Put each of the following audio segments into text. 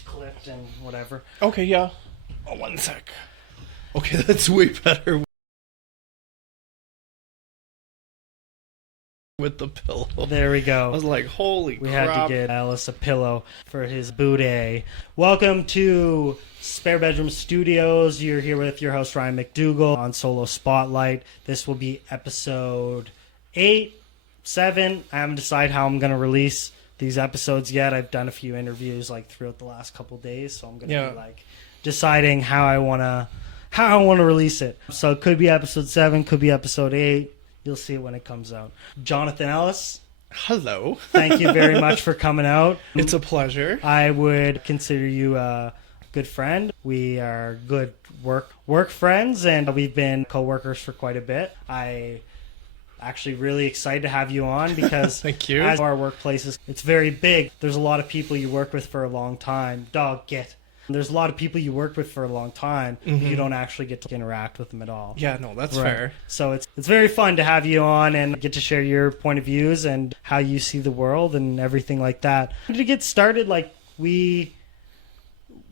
clipped and whatever. Okay, yeah. Oh, 1 sec. Okay, that's way better with the pillow. There we go. I was like, holy We crap. had to get Ellis a pillow for his booty. Welcome to Spare Bedroom Studios. You're here with your host, Ryan McDougall, on Solo Spotlight. This will be episode 8, 7. I haven't decided how I'm going to release these episodes yet. I've done a few interviews throughout the last couple of days, so I'm going to be deciding how I want to release it. So it could be episode 7, could be episode 8. You'll see it when it comes out. Jonathan Ellis. Hello. Thank you very much for coming out. It's a pleasure. I would consider you a good friend. We are good work friends, and we've been co-workers for quite a bit. I actually really excited to have you on because Thank you. As our workplaces, it's very big. There's a lot of people you work with for a long time. There's a lot of people you work with for a long time. Mm-hmm. You don't actually get to interact with them at all. Yeah, no, that's Right. fair. So it's very fun to have you on and get to share your point of views and how you see the world and everything like that. To get started, we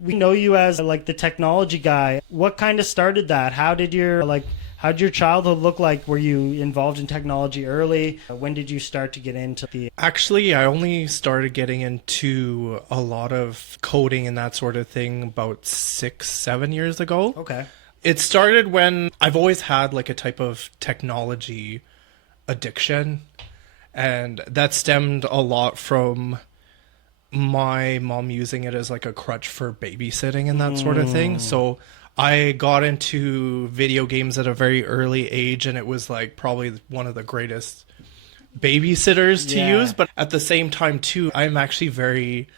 know you as the technology guy. What kind of started that? How did your childhood look like? Were you involved in technology early? When did you start to get into the... Actually, I only started getting into a lot of coding and that sort of thing about 6-7 years ago. Okay. It started when I've always had a type of technology addiction, and that stemmed a lot from my mom using it as a crutch for babysitting and that sort of thing. So I got into video games at a very early age, and it was probably one of the greatest babysitters to use. But at the same time too, I'm actually very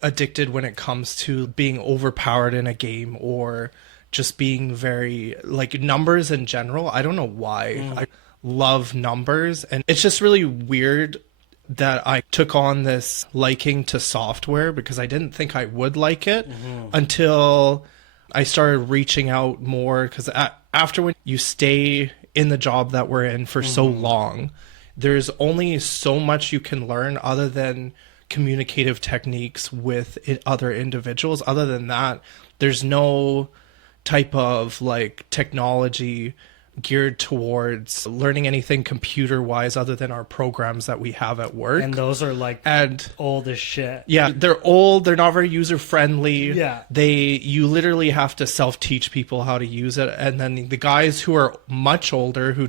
addicted when it comes to being overpowered in a game or just being very numbers in general. I don't know why. I love numbers, and it's just really weird that I took on this liking to software because I didn't think I would like it until I started reaching out more, because after when you stay in the job that we're in for so long, there's only so much you can learn other than communicative techniques with other individuals. Other than that, there's no type of technology geared towards learning anything computer wise other than our programs that we have at work. And those are old as shit. Yeah, they're old, they're not very user friendly. Yeah. You literally have to self-teach people how to use it, and then the guys who are much older who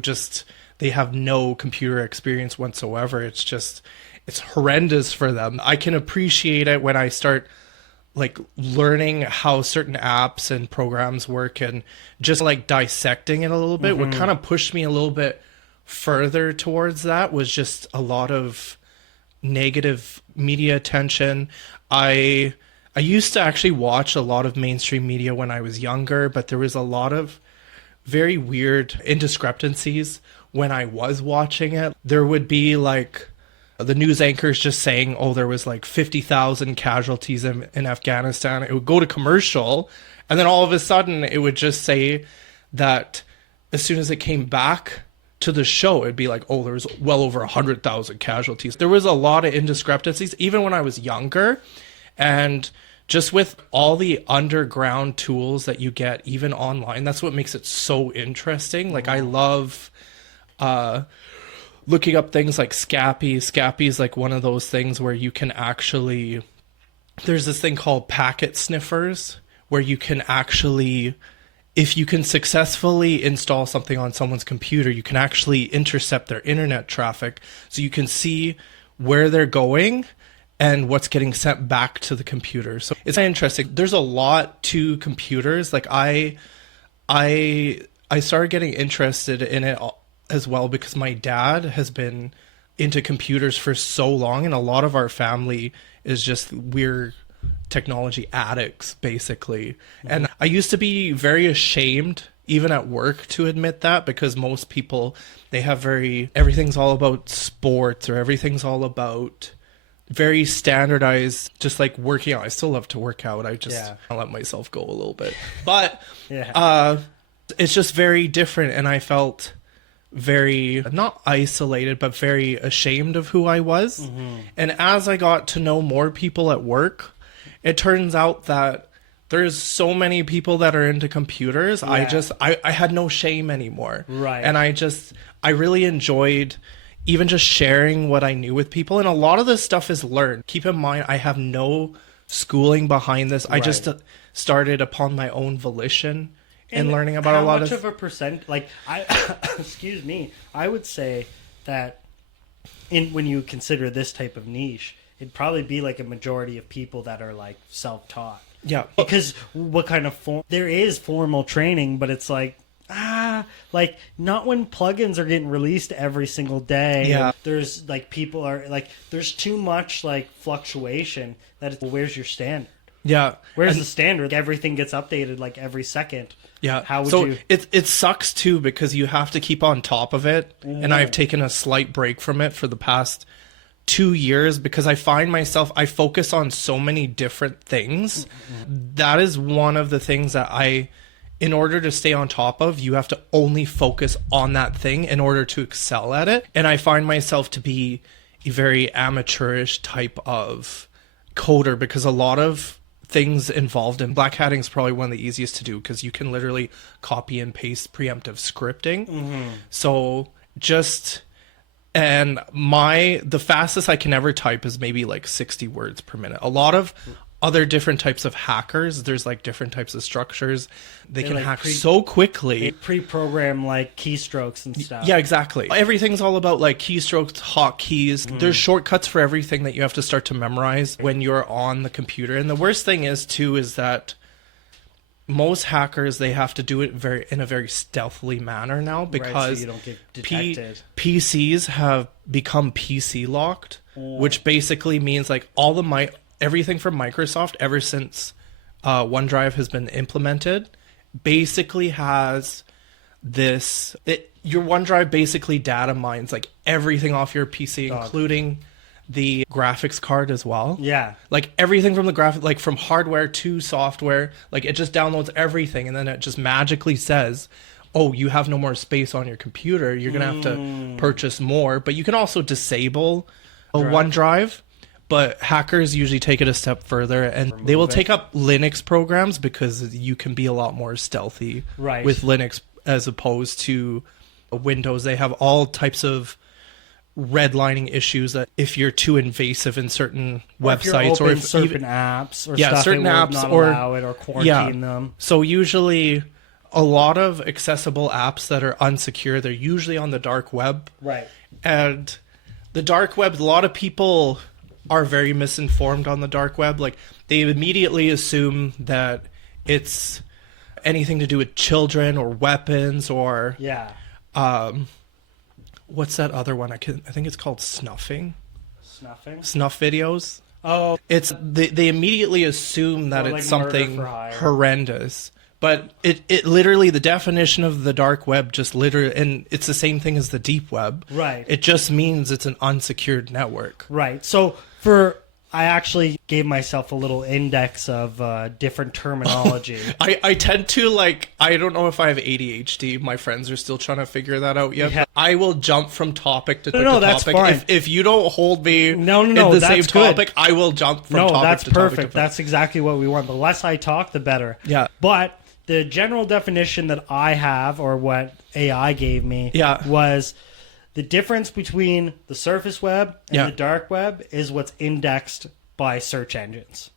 they have no computer experience whatsoever, it's horrendous for them. I can appreciate it when I start learning how certain apps and programs work, and just dissecting it a little bit. What kind of pushed me a little bit further towards that was just a lot of negative media attention. I used to actually watch a lot of mainstream media when I was younger, but there was a lot of very weird indiscrepancies when I was watching it. There would be the news anchors just saying, oh, there was 50,000 casualties in Afghanistan. It would go to commercial, and then all of a sudden it would just say that as soon as it came back to the show, it'd be oh, there was well over 100,000 casualties. There was a lot of indiscrepancies, even when I was younger. And just with all the underground tools that you get, even online, that's what makes it so interesting. I love... looking up things like Scappy. Scappy is one of those things where you can actually... There's this thing called packet sniffers where you can actually... If you can successfully install something on someone's computer, you can actually intercept their internet traffic, so you can see where they're going and what's getting sent back to the computer. So it's interesting. There's a lot to computers. I started getting interested in it as well because my dad has been into computers for so long, and a lot of our family is we're technology addicts basically. And I used to be very ashamed even at work to admit that, because most people, they have everything's all about sports, or everything's all about very standardized, just working out. I still love to work out. I let myself go a little bit, but it's just very different. And I felt very, not isolated, but very ashamed of who I was. And as I got to know more people at work, it turns out that there's so many people that are into computers. Yeah. I had no shame anymore. Right. And I really enjoyed even just sharing what I knew with people. And a lot of this stuff is learned. Keep in mind, I have no schooling behind this. I just started upon my own volition and learning about a lot of... How much of a percent, like, excuse me, I would say that when you consider this type of niche, it'd probably be like a majority of people that are like self-taught. Yeah. Because what kind of there is formal training, but it's like, like not when plugins are getting released every single day. Yeah. There's like people are like, there's too much like fluctuation that it's, well, where's your standard? Yeah. Where's the standard? Everything gets updated like every second. Yeah. How would so you... it sucks too, because you have to keep on top of it. And I've taken a slight break from it for the past 2 years because I find myself, I focus on so many different things. That is one of the things that in order to stay on top of, you have to only focus on that thing in order to excel at it. And I find myself to be a very amateurish type of coder, because a lot of things involved in black hatting is probably one of the easiest to do, because you can literally copy and paste preemptive scripting. So just... And the fastest I can ever type is maybe like 60 words per minute. A lot of other different types of hackers, there's like different types of structures. They can like hack so quickly. They pre-program like keystrokes and stuff. Yeah, exactly. Everything's all about like keystrokes, hotkeys. There's shortcuts for everything that you have to start to memorize when you're on the computer. And the worst thing is too is that most hackers, they have to do it in a very stealthily manner now, because so you don't get detected. PCs have become PC locked, which basically means like everything from Microsoft ever since OneDrive has been implemented basically has this. Your OneDrive basically data mines like everything off your PC, including the graphics card as well. Yeah. Like everything from the graphic, like from hardware to software, like it just downloads everything, and then it just magically says, oh, you have no more space on your computer. You're going to have to purchase more. But you can also disable OneDrive. But hackers usually take it a step further, and they will take up Linux programs, because you can be a lot more stealthy with Linux as opposed to Windows. They have all types of redlining issues that if you're too invasive in certain websites, or if certain apps, or certain apps, not or allow it, or quarantine them. So usually a lot of accessible apps that are unsecure, they're usually on the dark web. Right. And the dark web, a lot of people are very misinformed on the dark web. Like they immediately assume that it's anything to do with children or weapons or what's that other one? I think it's called snuffing. Snuff videos. Oh, it's they immediately assume that it's like something horrendous. But it literally, the definition of the dark web just literally, and it's the same thing as the deep web. Right. It just means it's an unsecured network. Right. So I actually gave myself a little index of different terminology. I tend to I don't know if I have ADHD. My friends are still trying to figure that out yet. Yeah. I will jump from topic to topic. That's fine. If you don't hold me in the that's same topic, good. I will jump from topic to topic. No, that's perfect. That's exactly what we want. The less I talk, the better. Yeah. But the general definition that I have, or what AI gave me, was the difference between the surface web and the dark web is what's indexed by search engines.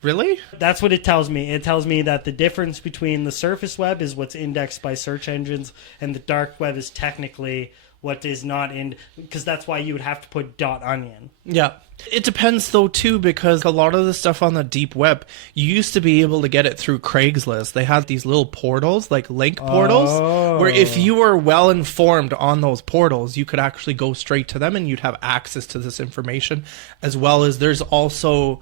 Really? That's what it tells me. It tells me that the difference between the surface web is what's indexed by search engines, and the dark web is technically what is not in, because that's why you would have to put .onion. Yeah. It depends though too, because a lot of the stuff on the deep web, you used to be able to get it through Craigslist. They had these little portals, like link portals, where if you were well informed on those portals, you could actually go straight to them and you'd have access to this information, as well as there's also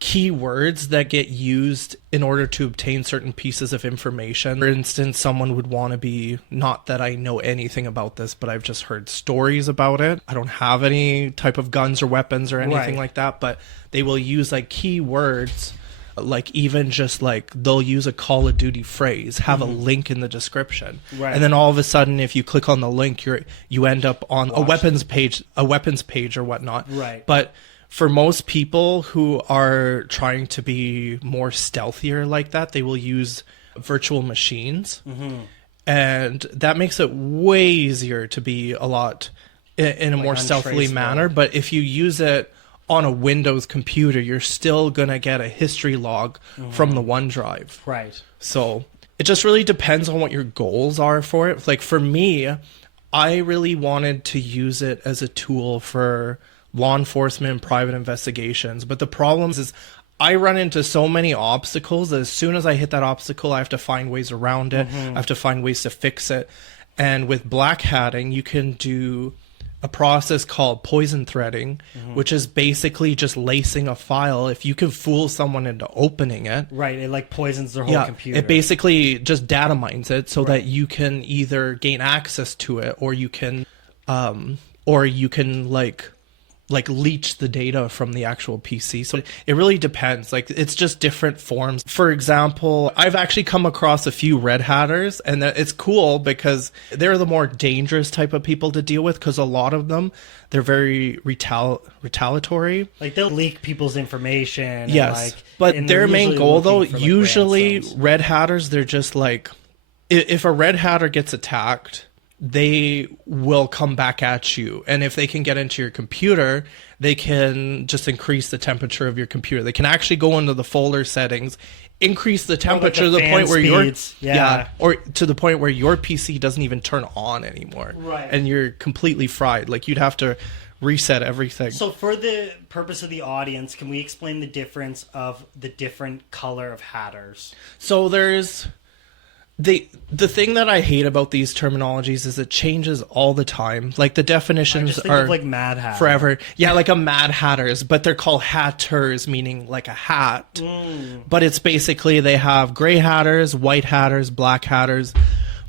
keywords that get used in order to obtain certain pieces of information. For instance, someone would want to be, not that I know anything about this, but I've just heard stories about it. I don't have any type of guns or weapons or anything like that, but they will use like keywords, like even just like they'll use a Call of Duty phrase, have a link in the description, and then all of a sudden if you click on the link, you end up on a weapons page or whatnot. Right. But for most people who are trying to be more stealthier like that, they will use virtual machines. And that makes it way easier to be a lot in a more stealthily manner. But if you use it on a Windows computer, you're still going to get a history log from the OneDrive. Right. So it just really depends on what your goals are for it. Like for me, I really wanted to use it as a tool for law enforcement and private investigations. But the problem is I run into so many obstacles that as soon as I hit that obstacle, I have to find ways around it. I have to find ways to fix it. And with black hatting, you can do a process called poison threading, which is basically just lacing a file. If you can fool someone into opening it, right, it like poisons their whole computer. It basically just data mines it so that you can either gain access to it, or you can like leech the data from the actual PC. So it really depends. Like it's just different forms. For example, I've actually come across a few red hatters, and it's cool because they're the more dangerous type of people to deal with, because a lot of them, they're very retaliatory. Like they'll leak people's information. Yes, and but their main goal though, for, usually ransoms. Red hatters, they're just like, if a red hatter gets attacked, they will come back at you. And if they can get into your computer, they can just increase the temperature of your computer. They can actually go into the folder settings, increase the temperature to the point where or to the point where your PC doesn't even turn on anymore. Right. And you're completely fried. Like you'd have to reset everything. So for the purpose of the audience, can we explain the difference of the different color of hatters? So there's the thing that I hate about these terminologies is it changes all the time. Like the definitions are like Mad Hatter forever. Yeah, like a Mad Hatters, but they're called hatters, meaning like a hat. But it's basically they have gray hatters, white hatters, black hatters,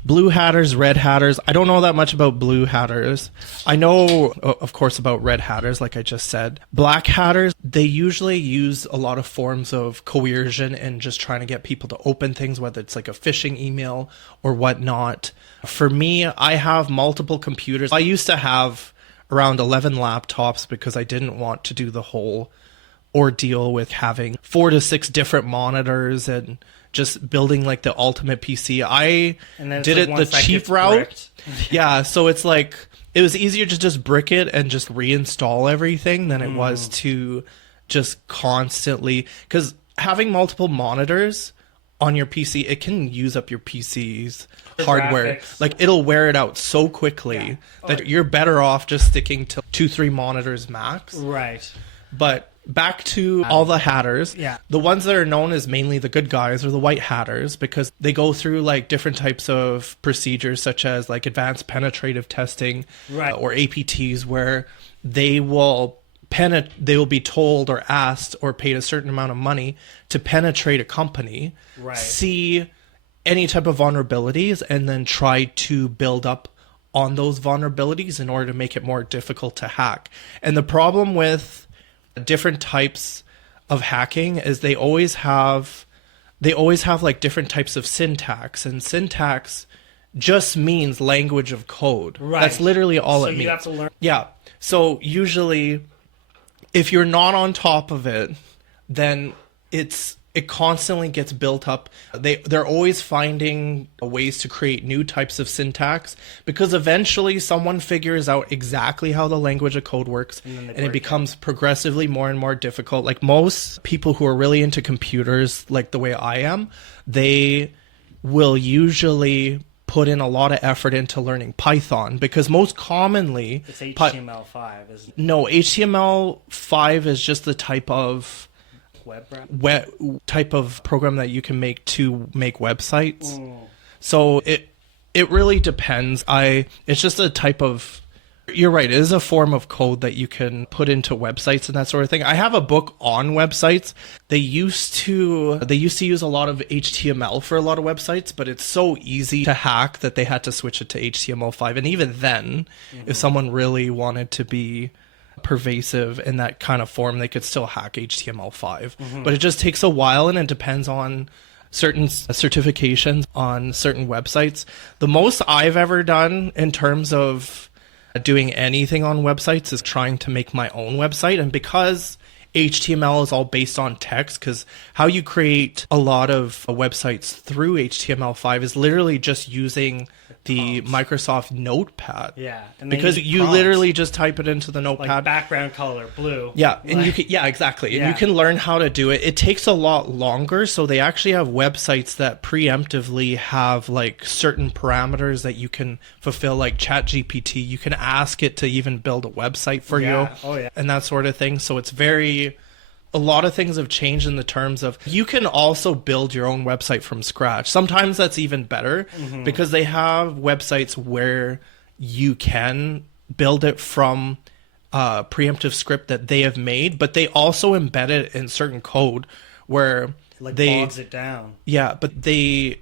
blue hatters, red hatters. I don't know that much about blue hatters. I know, of course, about red hatters, like I just said. Black hatters, they usually use a lot of forms of coercion and just trying to get people to open things, whether it's like a phishing email or whatnot. For me, I have multiple computers. I used to have around 11 laptops because I didn't want to do the whole ordeal with having 4 to 6 different monitors and just building like the ultimate PC. I did it the cheap route. Yeah, so it's like it was easier to just brick it and just reinstall everything than it was to just constantly, because having multiple monitors on your PC, it can use up your PC's hardware. Graphics. Like it'll wear it out so quickly that you're better off just sticking to 2-3 monitors max. Right. But back to all the hatters. Yeah. The ones that are known as mainly the good guys are the white hatters, because they go through like different types of procedures, such as like advanced penetrative testing, or APTs, where they will be told or asked or paid a certain amount of money to penetrate a company, see any type of vulnerabilities, and then try to build up on those vulnerabilities in order to make it more difficult to hack. And the problem with different types of hacking is they always have like different types of syntax, and syntax just means language of code. That's literally all it means. So you have to learn. Yeah. So usually if you're not on top of it, then it constantly gets built up. They're always finding ways to create new types of syntax, because eventually someone figures out exactly how the language of code works, and it becomes progressively more and more difficult. Like most people who are really into computers, like the way I am, they will usually put in a lot of effort into learning Python, because most commonly it's HTML5, isn't it? No, HTML5 is just the type of type of program that you can make to make websites. So it really depends. It's just a type of, you're right, it is a form of code that you can put into websites and that sort of thing. I have a book on websites. They used to use a lot of HTML for a lot of websites, but it's so easy to hack that they had to switch it to HTML5. And even then, if someone really wanted to be pervasive in that kind of form, they could still hack HTML5. But it just takes a while, and it depends on certain certifications on certain websites. The most I've ever done in terms of doing anything on websites is trying to make my own website. And because HTML is all based on text, because how you create a lot of websites through HTML5 is literally just using the Microsoft Notepad. Yeah. And because you literally just type it into the Notepad. Like background color, blue. Yeah, and you can, yeah, exactly. Yeah. And you can learn how to do it. It takes a lot longer, so they actually have websites that preemptively have like certain parameters that you can fulfill, like ChatGPT. You can ask it to even build a website for you. Oh, yeah. And that sort of thing. So it's very... A lot of things have changed in the terms of you can also build your own website from scratch. Sometimes that's even better because they have websites where you can build it from a preemptive script that they have made, but they also embed it in certain code where Like they bogs it down. Yeah, but they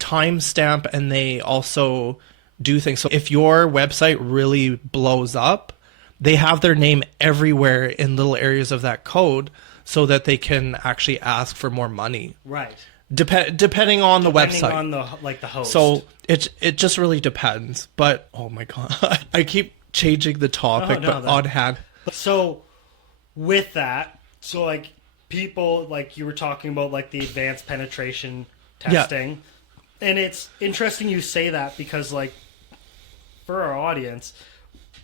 timestamp and they also do things. So if your website really blows up, they have their name everywhere in little areas of that code so that they can actually ask for more money. Right. Depending on the website. Depending on the host. So it just really depends. But oh my god, I keep changing the topic, on hand. So with that, so like people, like you were talking about like the advanced penetration testing. Yeah. And it's interesting you say that because like for our audience,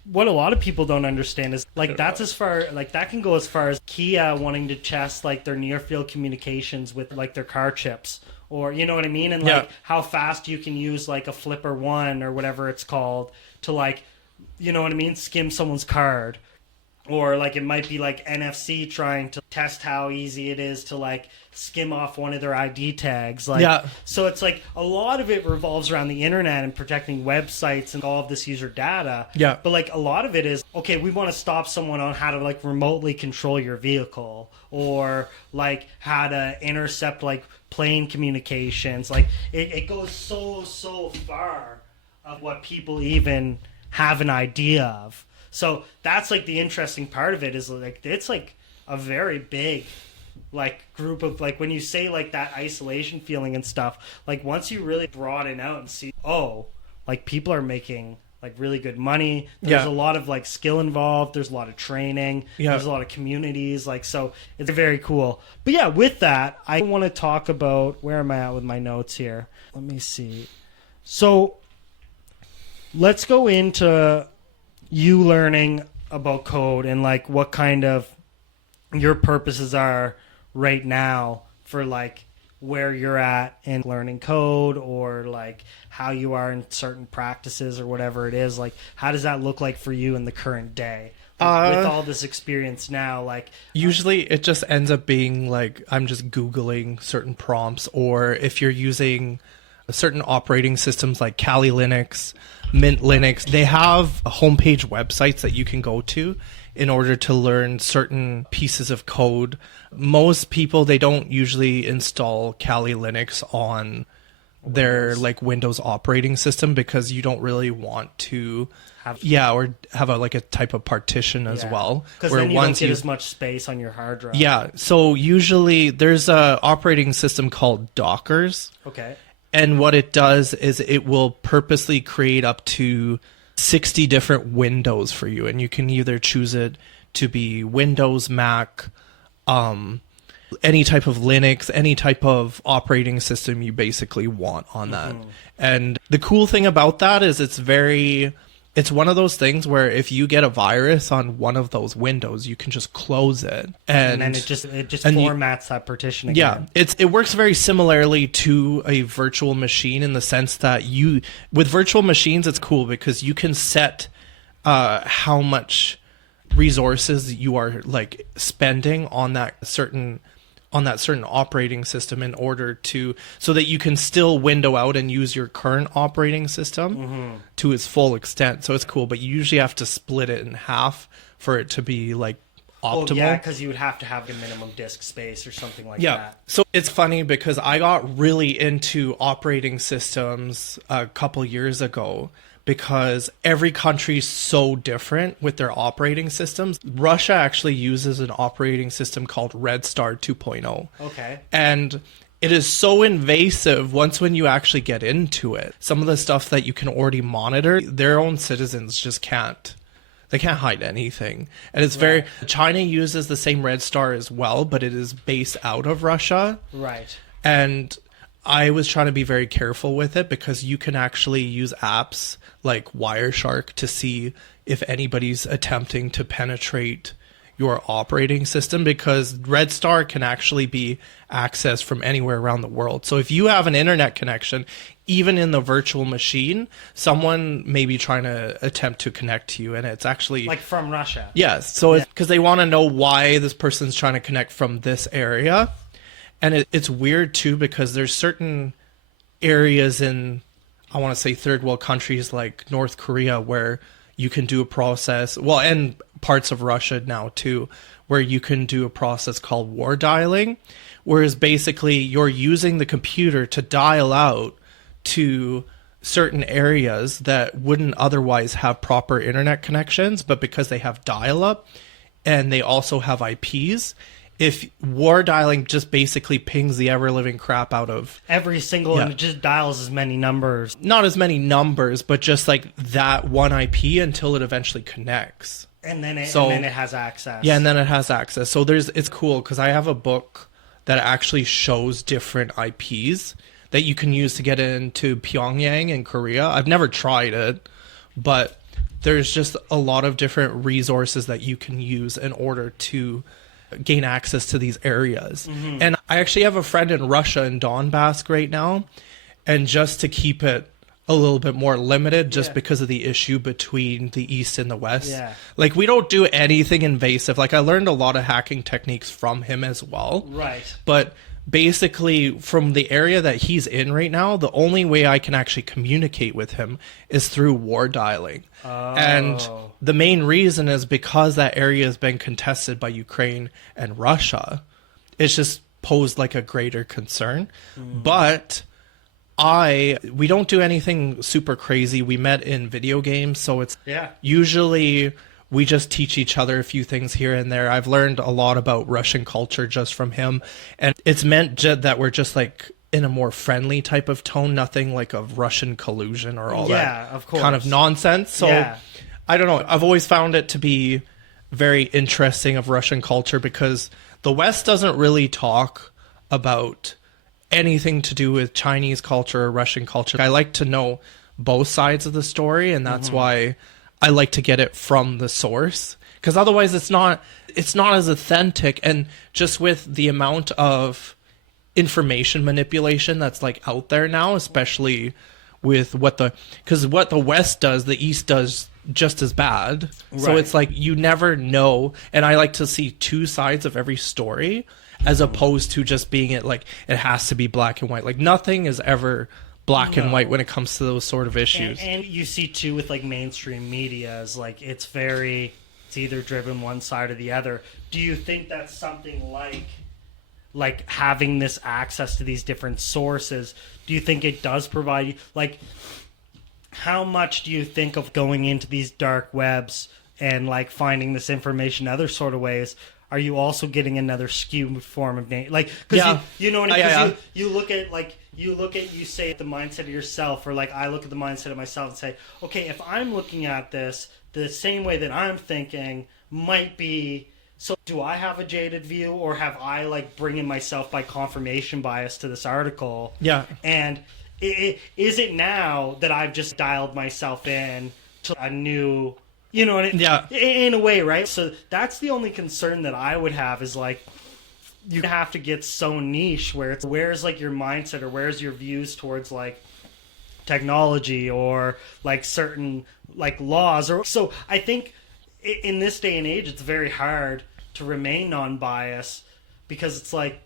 what a lot of people don't understand is like that's as far like that can go as far as Kia wanting to test like their near field communications with like their car chips, or you know what I mean, and like how fast you can use like a Flipper One or whatever it's called to like, you know what I mean, skim someone's card. Or like it might be like NFC trying to test how easy it is to like skim off one of their ID tags. Like, so it's like a lot of it revolves around the internet and protecting websites and all of this user data. Yeah. But like a lot of it is, okay, we want to stop someone on how to like remotely control your vehicle, or like how to intercept like plane communications. Like it goes so far of what people even have an idea of. So that's like the interesting part of it is like it's like a very big like group of like when you say like that isolation feeling and stuff, like once you really broaden out and see, oh, like people are making like really good money. There's a lot of like skill involved. There's a lot of training. There's a lot of communities. Like, so it's very cool. But yeah, with that, I want to talk about, where am I at with my notes here? Let me see. So let's go into you learning about code and like what kind of your purposes are right now for like where you're at in learning code, or like how you are in certain practices or whatever it is. Like how does that look like for you in the current day with all this experience now? Like usually it just ends up being like I'm just Googling certain prompts, or if you're using certain operating systems like Kali Linux, Mint Linux, they have homepage websites that you can go to in order to learn certain pieces of code. Most people, they don't usually install Kali Linux on their like Windows operating system because you don't really want to or have a like a type of partition as well, because then you don't get as much space on your hard drive. So usually there's a operating system called Dockers. Okay. And what it does is it will purposely create up to 60 different windows for you. And you can either choose it to be Windows, Mac, any type of Linux, any type of operating system you basically want on that. And the cool thing about that is it's one of those things where if you get a virus on one of those windows, you can just close it, and then it just formats that partition again. Yeah, it works very similarly to a virtual machine in the sense that with virtual machines, it's cool because you can set how much resources you are like spending on that certain operating system in order so that you can still window out and use your current operating system to its full extent. So it's cool, but you usually have to split it in half for it to be like optimal. Well, yeah, because you would have to have a minimum disk space or something like that. So it's funny because I got really into operating systems a couple years ago because every country's so different with their operating systems. Russia actually uses an operating system called Red Star 2.0. Okay. And it is so invasive once when you actually get into it. Some of the stuff that you can already monitor, their own citizens just can't. They can't hide anything. And it's very... China uses the same Red Star as well, but it is based out of Russia. Right. And I was trying to be very careful with it because you can actually use apps like Wireshark to see if anybody's attempting to penetrate your operating system, because Red Star can actually be accessed from anywhere around the world. So if you have an internet connection, even in the virtual machine, someone may be trying to attempt to connect to you, and it's actually... Like from Russia. Yes. So it's because they want to know why this person's trying to connect from this area. And it's weird, too, because there's certain areas in, I want to say, third world countries like North Korea where you can do a process, well, and parts of Russia now, too, where you can do a process called war dialing, whereas basically you're using the computer to dial out to certain areas that wouldn't otherwise have proper internet connections, but because they have dial-up and they also have IPs, if war dialing just basically pings the ever-living crap out of... Every single... And it just dials as many numbers. Not as many numbers, but just like that one IP until it eventually connects. And then it has access. Yeah, and then it has access. So it's cool because I have a book that actually shows different IPs that you can use to get into Pyongyang in Korea. I've never tried it, but there's just a lot of different resources that you can use in order to gain access to these areas. Mm-hmm. And I actually have a friend in Russia in Donbass right now, and just to keep it a little bit more limited, just because of the issue between the East and the West. Like, we don't do anything invasive. Like, I learned a lot of hacking techniques from him as well. Right. But basically, from the area that he's in right now, the only way I can actually communicate with him is through war dialing. Oh. And the main reason is because that area has been contested by Ukraine and Russia. It's just posed like a greater concern. But we don't do anything super crazy. We met in video games, so it's usually we just teach each other a few things here and there. I've learned a lot about Russian culture just from him, and it's meant that we're just like in a more friendly type of tone, nothing like of Russian collusion or all that of course. kind of nonsense. So I don't know. I've always found it to be very interesting of Russian culture because the West doesn't really talk about anything to do with Chinese culture or Russian culture. I like to know both sides of the story, and that's why I like to get it from the source, because otherwise it's not as authentic. And just with the amount of information manipulation that's like out there now, especially with what the West does, the East does just as bad. So it's like you never know, and I like to see two sides of every story as opposed to just being it has to be black and white. Like, nothing is ever black and white when it comes to those sort of issues. And you see too with like mainstream media is like it's either driven one side or the other. Do you think that's something like having this access to these different sources? Do you think it does provide you, like, how much do you think of going into these dark webs and like finding this information other sort of ways? Are you also getting another skewed form of name? Like, because you know what I mean? You look at you say the mindset of yourself, or like I look at the mindset of myself and say, okay, if I'm looking at this, the same way that I'm thinking might be. So do I have a jaded view, or have I like bringing myself by confirmation bias to this article? Yeah. And is it now that I've just dialed myself in to a new, you know, in a way, right? So that's the only concern that I would have is like, you have to get so niche where it's, where's like your mindset, or where's your views towards like technology or like certain like laws, or so I think in this day and age it's very hard to remain non-biased, because it's like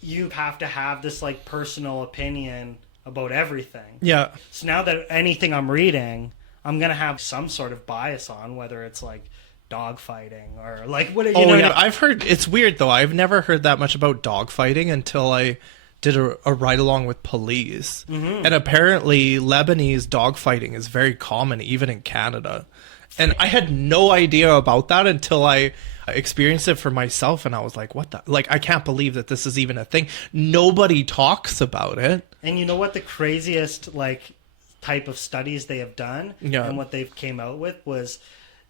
you have to have this like personal opinion about everything. Yeah. So now that anything I'm reading, I'm gonna have some sort of bias on, whether it's like dogfighting or like what. I've heard, it's weird though. I've never heard that much about dogfighting until I did a ride along with police, and apparently Lebanese dogfighting is very common even in Canada. And I had no idea about that until I experienced it for myself, and I was like, what the? Like, I can't believe that this is even a thing. Nobody talks about it. And you know what the craziest, like, type of studies they have done and what they've came out with was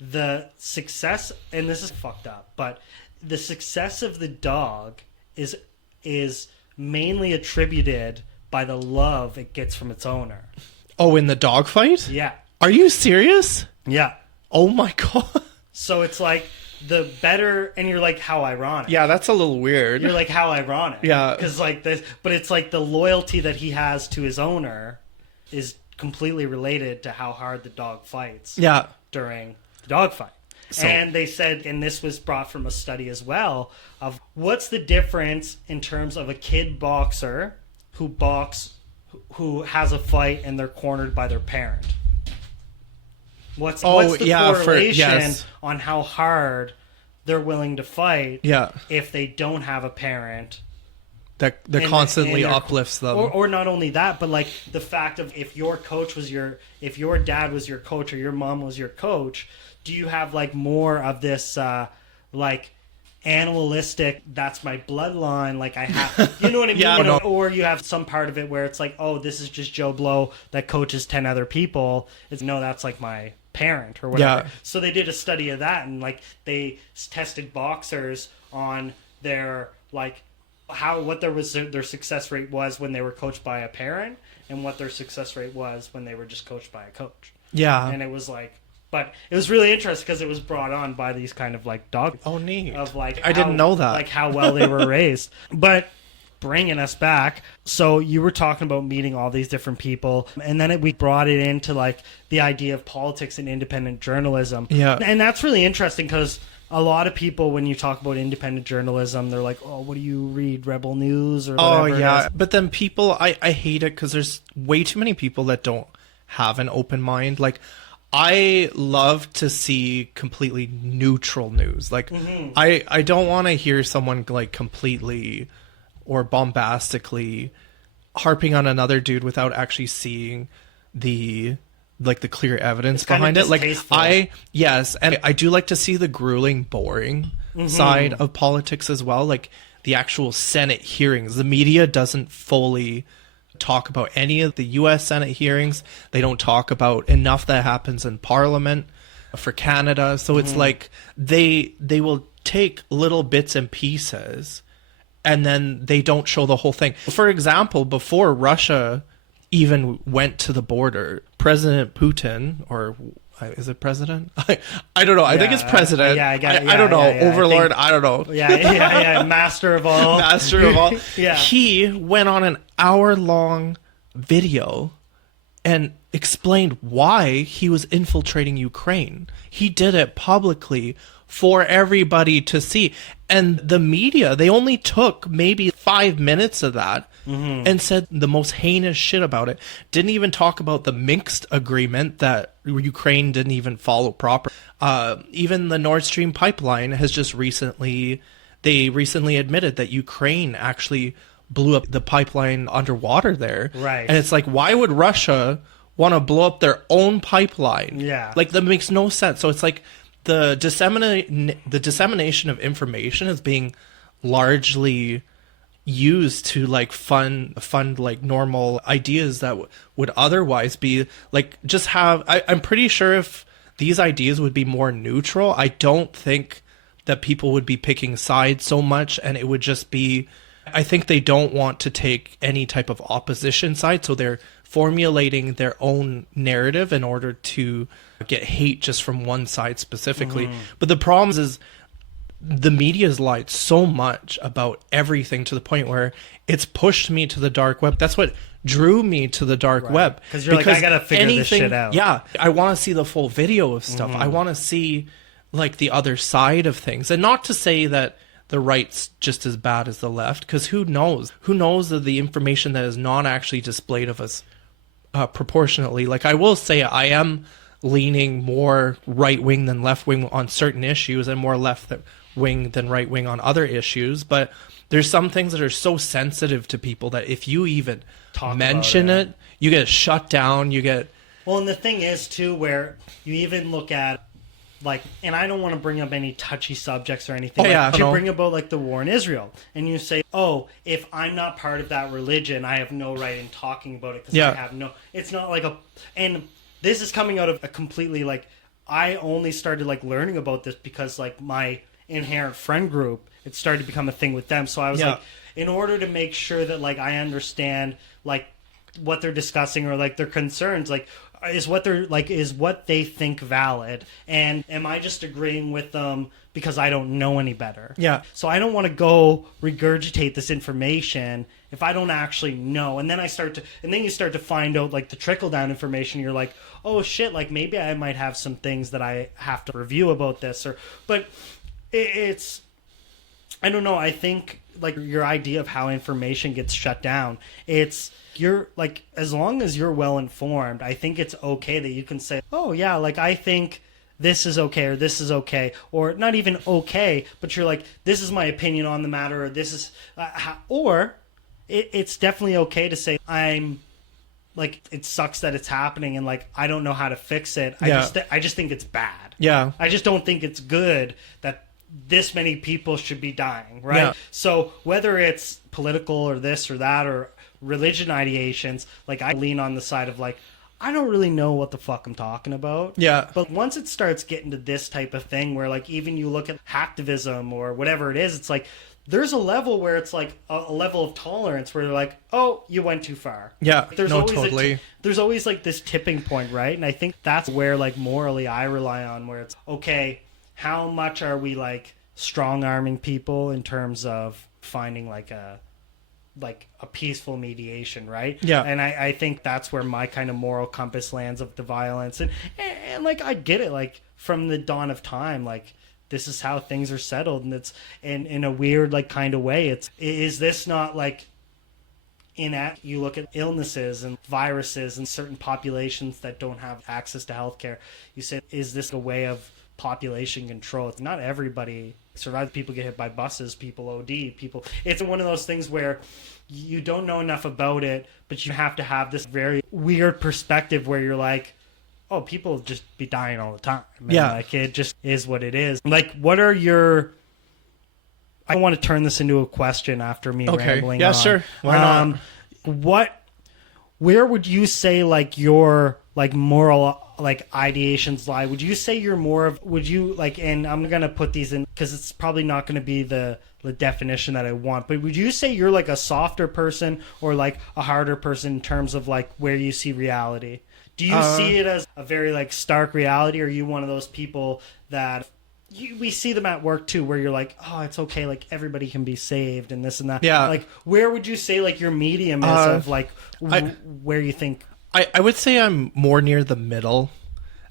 the success, and this is fucked up, but the success of the dog is mainly attributed by the love it gets from its owner. Oh, in the dog fight? Yeah. Are you serious? Yeah. Oh my God. So it's like the better, and you're like, how ironic. Yeah, that's a little weird. You're like, how ironic. Yeah. Because like this, but it's like the loyalty that he has to his owner is completely related to how hard the dog fights. Yeah. During the dog fight. So, and they said, and this was brought from a study as well, of what's the difference in terms of a kid boxer who has a fight and they're cornered by their parent. What's the correlation on how hard they're willing to fight if they don't have a parent that constantly uplifts them? Or not only that, but like the fact of if your dad was your coach or your mom was your coach, do you have like more of this like animalistic, that's my bloodline, like I have, you know what I mean? Or you have some part of it where it's like, oh, this is just Joe Blow that coaches 10 other people. It's no, that's like my parent or whatever. So they did a study of that, and like they tested boxers on their like what their success rate was when they were coached by a parent and what their success rate was when they were just coached by a coach. And it was like, but it was really interesting because it was brought on by these kind of like dog. Oh, neat. Of like, I didn't know that. Like how well they were raised. But bringing us back, so you were talking about meeting all these different people, and then we brought it into like the idea of politics and independent journalism. Yeah. And that's really interesting because a lot of people, when you talk about independent journalism, they're like, oh, what do you read, Rebel News or whatever? Oh, yeah. But then people, I hate it because there's way too many people that don't have an open mind. Like, I love to see completely neutral news. Like, I don't want to hear someone like completely or bombastically harping on another dude without actually seeing the clear evidence behind it. Like and I do like to see the grueling, boring side of politics as well. Like the actual Senate hearings. The media doesn't fully talk about any of the U.S. Senate hearings. They don't talk about enough that happens in Parliament for Canada. So it's like they will take little bits and pieces and then they don't show the whole thing. For example, before Russia even went to the border, President Putin, or is it president? I don't know. I think it's president. I don't know. Overlord. I don't know. Master of all. Master of all. He went on an hour-long video and explained why he was infiltrating Ukraine. He did it publicly for everybody to see. And the media, they only took maybe 5 minutes of that and said the most heinous shit about it. Didn't even talk about the Minsk agreement that Ukraine didn't even follow proper. Even the Nord Stream pipeline has just recently admitted that Ukraine actually blew up the pipeline underwater there. Right. And it's like, why would Russia want to blow up their own pipeline? Yeah. Like, that makes no sense. So it's like the dissemination of information is being largely used to like fund like normal ideas that would otherwise be like just have I'm pretty sure if these ideas would be more neutral, I don't think that people would be picking sides so much, and it would just be, I think they don't want to take any type of opposition side, so they're formulating their own narrative in order to get hate just from one side specifically. But the problem is the media's lied so much about everything to the point where it's pushed me to the dark web. That's what drew me to the dark web. Because you're like, I gotta figure this shit out. Yeah, I want to see the full video of stuff. I want to see like the other side of things, and not to say that the right's just as bad as the left, because who knows? Who knows of the information that is not actually displayed of us proportionately? Like, I will say I am leaning more right-wing than left-wing on certain issues, and more left-wing than right-wing on other issues, but there's some things that are so sensitive to people that if you even mention it, you get shut down, you get... Well, and the thing is, too, where you even look at like, and I don't want to bring up any touchy subjects or anything. You bring about like the war in Israel, and you say, "Oh, if I'm not part of that religion, I have no right in talking about it because I have no." It's not like and this is coming out of a completely like. I only started like learning about this because like my inherent friend group, it started to become a thing with them. So I was like, in order to make sure that like I understand like what they're discussing or like their concerns, like is what they think valid, and am I just agreeing with them because I don't know any better? So I don't want to go regurgitate this information if I don't actually know. And then you start to find out like the trickle down information. You're like, oh shit, like maybe I might have some things that I have to review about this, but it's I don't know. I think like your idea of how information gets shut down, you're like, as long as you're well informed, I think it's okay that you can say, oh yeah, like I think this is okay or this is okay, or not even okay, but you're like, this is my opinion on the matter, or this is it's definitely okay to say, I'm like, it sucks that it's happening and like I don't know how to fix it. I just think it's bad. I just don't think it's good that this many people should be dying, right? So whether it's political or this or that or religion ideations, like I lean on the side of like, I don't really know what the fuck I'm talking about. But once it starts getting to this type of thing where like even you look at hacktivism or whatever it is, it's like there's a level where it's like a level of tolerance where you're like, oh, you went too far. Totally. There's always like this tipping point, right? And I think that's where like morally I rely on, where it's okay, how much are we like strong arming people in terms of finding like a peaceful mediation, right? And I think that's where my kind of moral compass lands of the violence, and like I get it, like from the dawn of time, like this is how things are settled, and it's in a weird like kind of way. Is this not like you look at illnesses and viruses and certain populations that don't have access to healthcare, you say, is this a way of population control? It's not everybody survives. People get hit by buses, people OD, it's one of those things where you don't know enough about it, but you have to have this very weird perspective where you're like, oh, people just be dying all the time. And like it just is what it is. Like, what are your... I want to turn this into a question after me rambling on. Sure. Why not? Where would you say like your like moral like ideations lie? Would you say you're more of, would you like, and I'm gonna put these in because it's probably not going to be the definition that I want, but would you say you're like a softer person or like a harder person in terms of like where you see reality? Do you see it as a very like stark reality, or are you one of those people that we see them at work too, where you're like, oh, it's okay, like everybody can be saved and this and that? Like, where would you say like your medium is of like where you think? I would say I'm more near the middle.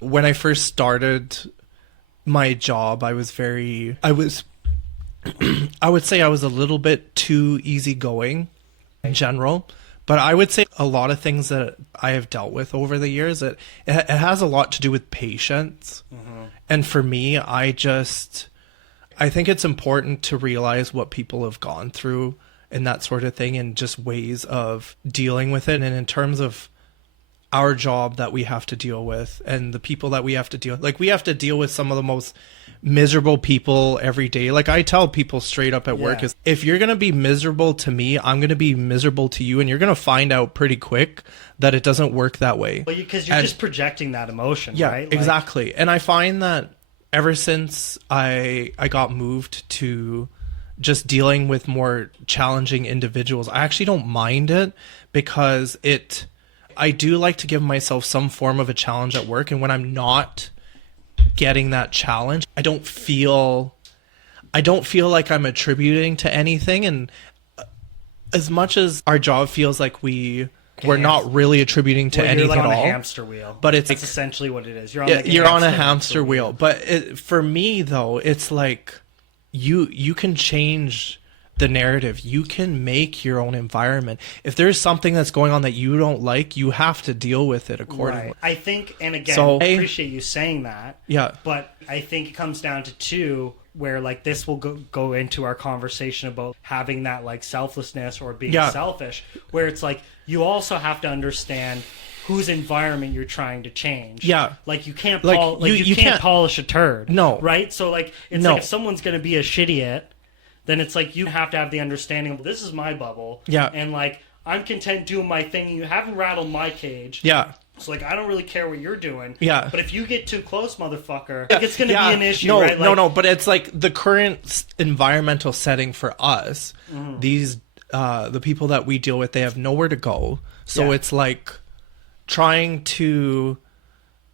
When I first started my job, I would say I was a little bit too easygoing in general. But I would say a lot of things that I have dealt with over the years, it has a lot to do with patience. And for me, I think it's important to realize what people have gone through and that sort of thing, and just ways of dealing with it. And in terms of our job that we have to deal with and the people that we have to deal with, like we have to deal with some of the most miserable people every day. Like I tell people straight up at work is, if you're going to be miserable to me, I'm going to be miserable to you. And you're going to find out pretty quick that it doesn't work that way. Well, because you're just projecting that emotion, right? Like, exactly. And I find that ever since I got moved to just dealing with more challenging individuals, I actually don't mind it, because I do like to give myself some form of a challenge at work. And when I'm not getting that challenge, I don't feel like I'm attributing to anything. And as much as our job feels like we're not really attributing to anything at all. You're like on a hamster wheel. But it's essentially what it is. You're on a hamster wheel. But for me though, it's like you can change the narrative. You can make your own environment. If there's something that's going on that you don't like, you have to deal with it accordingly. Right. I think, and again, I appreciate you saying that. But I think it comes down to two, where like this will go into our conversation about having that like selflessness or being selfish, where it's like you also have to understand whose environment you're trying to change. Yeah. Like you can't Like, you can't polish a turd. No. Right? So like it's No. like if someone's going to be a shittiot, then it's like you have to have the understanding of this is my bubble. Yeah. And like I'm content doing my thing. You haven't rattled my cage. Yeah. So like I don't really care what you're doing. Yeah. But if you get too close, motherfucker, like it's going to be an issue, no, right? Like, no, but it's like the current environmental setting for us. These the people that we deal with, they have nowhere to go. So it's like trying to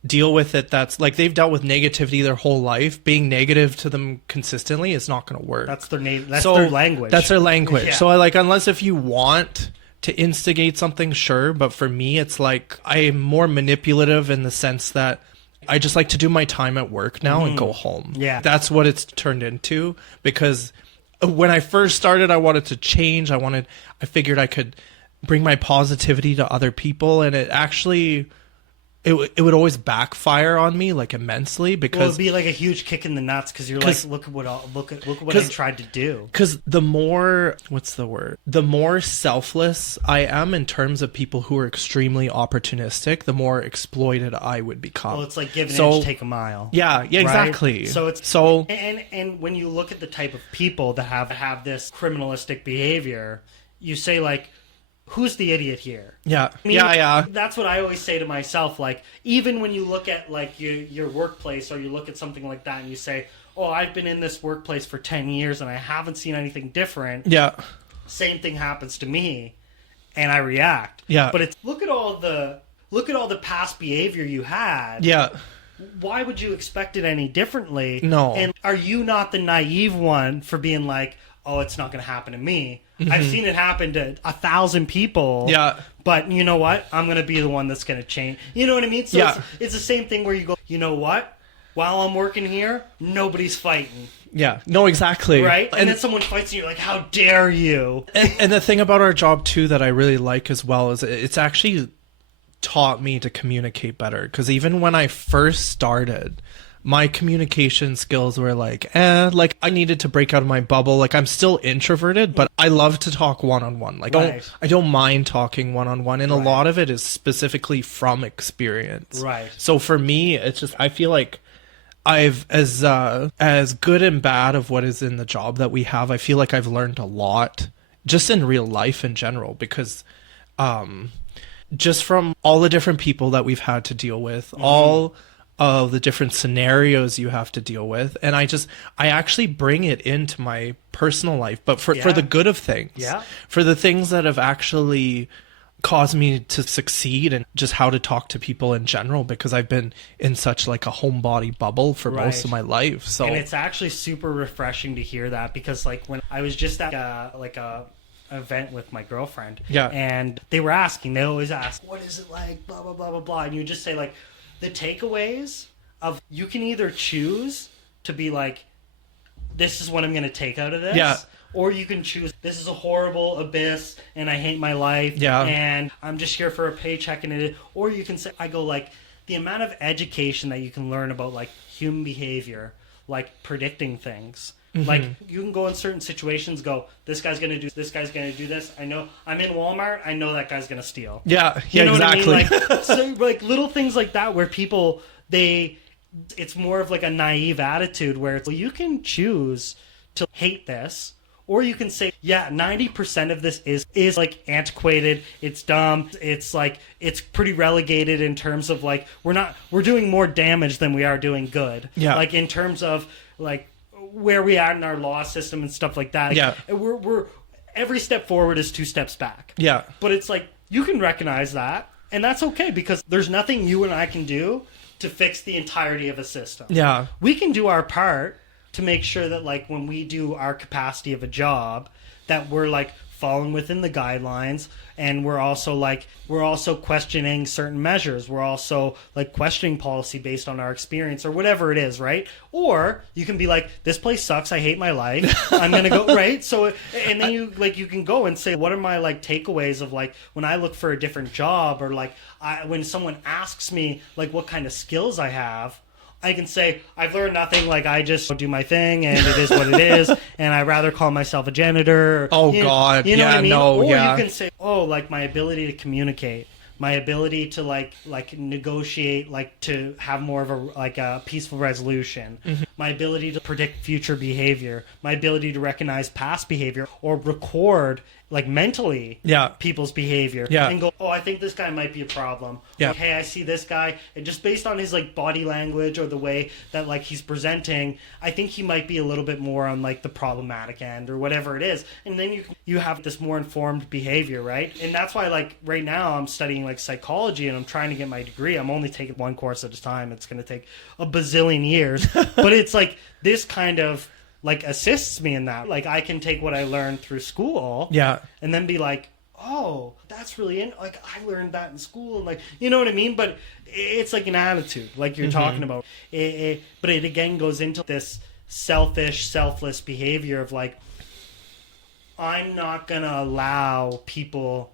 deal with it. That's like they've dealt with negativity their whole life. Being negative to them consistently is not going to work. That's their name. That's their language. That's their language. Yeah. So I like, unless if you want to instigate something, sure. But for me, it's like I'm more manipulative in the sense that I just like to do my time at work now and go home. Yeah. That's what it's turned into, because when I first started, I wanted to change. I figured I could bring my positivity to other people, and it actually it would always backfire on me like immensely, because it'd be like a huge kick in the nuts because you're like, look at what I tried to do. Because the more the more selfless I am in terms of people who are extremely opportunistic, the more exploited I would become. Well, it's like give an inch, take a mile. Yeah, exactly. Right? So it's and when you look at the type of people that have this criminalistic behavior, you say like, who's the idiot here? Yeah. I mean, yeah. That's what I always say to myself. Like, even when you look at like your workplace, or you look at something like that, and you say, "Oh, I've been in this workplace for 10 years and I haven't seen anything different." Yeah. Same thing happens to me, and I react. Yeah. But it's look at all the past behavior you had. Yeah. Why would you expect it any differently? No. And are you not the naive one for being like, "Oh, it's not going to happen to me"? I've seen it happen to 1,000 people. Yeah. But you know what? I'm going to be the one that's going to change. You know what I mean? So Yeah. it's the same thing where you go, you know what? While I'm working here, nobody's fighting. Yeah. No, exactly. Right? And then someone fights and you're like, how dare you? And the thing about our job, too, that I really like as well is it's actually taught me to communicate better. Because even when I first started, my communication skills were like I needed to break out of my bubble. Like, I'm still introverted, but I love to talk one-on-one. Like, Right. I don't mind talking one-on-one, and a lot of it is specifically from experience. Right. So for me, it's just, I feel like I've, as good and bad of what is in the job that we have, I feel like I've learned a lot just in real life in general, because just from all the different people that we've had to deal with, all of the different scenarios you have to deal with, and I actually bring it into my personal life, but for the good of things. Yeah. For the things that have actually caused me to succeed, and just how to talk to people in general, because I've been in such like a homebody bubble for most of my life. So, and it's actually super refreshing to hear that, because like when I was just at a event with my girlfriend, and they always ask, what is it like, blah blah blah blah blah, and you just say like, the takeaways of, you can either choose to be like, this is what I'm going to take out of this, or you can choose, this is a horrible abyss and I hate my life, and I'm just here for a paycheck, or you can say, I go like, the amount of education that you can learn about like human behavior, like predicting things. Like, you can go in certain situations, go, this guy's going to do this. I know, I'm in Walmart, I know that guy's going to steal. Yeah, You know exactly. what I mean? Like, so, like, little things like that where people, it's more of like a naive attitude where it's, well, you can choose to hate this, or you can say, yeah, 90% of this is like antiquated, it's dumb, it's like, it's pretty relegated in terms of like, we're doing more damage than we are doing good. Yeah. Like, in terms of like, where we are in our law system and stuff like that. Yeah. We're every step forward is 2 steps back. Yeah. But it's like, you can recognize that, and that's okay, because there's nothing you and I can do to fix the entirety of a system. Yeah. We can do our part to make sure that like when we do our capacity of a job, that we're like falling within the guidelines, and we're also questioning certain measures. We're also like questioning policy based on our experience or whatever it is, right? Or you can be like, this place sucks, I hate my life, I'm gonna go, right? So, and then you can go and say, what are my like takeaways of like when I look for a different job, or like when someone asks me like what kind of skills I have, I can say, I've learned nothing, like I just do my thing and it is what it is, and I'd rather call myself a janitor. Oh, God. You know what I mean? Or yeah. you can say, oh, like my ability to communicate, my ability to like negotiate, like to have more of a peaceful resolution, my ability to predict future behavior, my ability to recognize past behavior or record like mentally people's behavior and go, oh, I think this guy might be a problem. Yeah. Hey, I see this guy, and just based on his like body language or the way that like he's presenting, I think he might be a little bit more on like the problematic end or whatever it is. And then you have this more informed behavior, right? And that's why like right now I'm studying like psychology and I'm trying to get my degree. I'm only taking one course at a time. It's going to take a bazillion years, but it's like this kind of like assists me in that. Like I can take what I learned through school and then be like, oh, that's really like I learned that in school, and like, you know what I mean? But it's like an attitude like you're talking about but it again goes into this selfish, selfless behavior of like, I'm not gonna allow people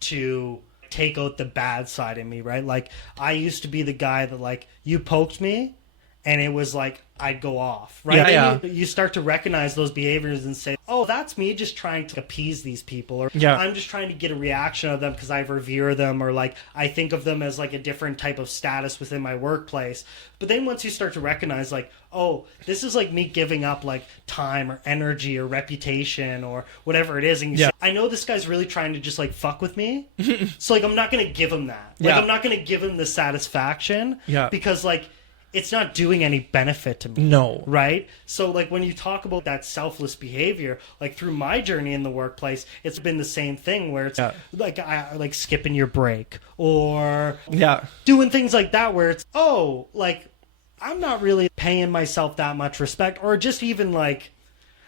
to take out the bad side in me, right? Like I used to be the guy that like you poked me and it was like I'd go off, right? You start to recognize those behaviors and say, oh, that's me just trying to appease these people, or I'm just trying to get a reaction of them because I revere them, or like I think of them as like a different type of status within my workplace. But then once you start to recognize like, oh, this is like me giving up like time or energy or reputation or whatever it is, and you say, I know this guy's really trying to just like fuck with me, so like I'm not going to give him that. Like I'm not going to give him the satisfaction because like it's not doing any benefit to me. No. Right? So, like, when you talk about that selfless behavior, like, through my journey in the workplace, it's been the same thing where it's, like skipping your break or doing things like that where it's, oh, like, I'm not really paying myself that much respect, or just even, like,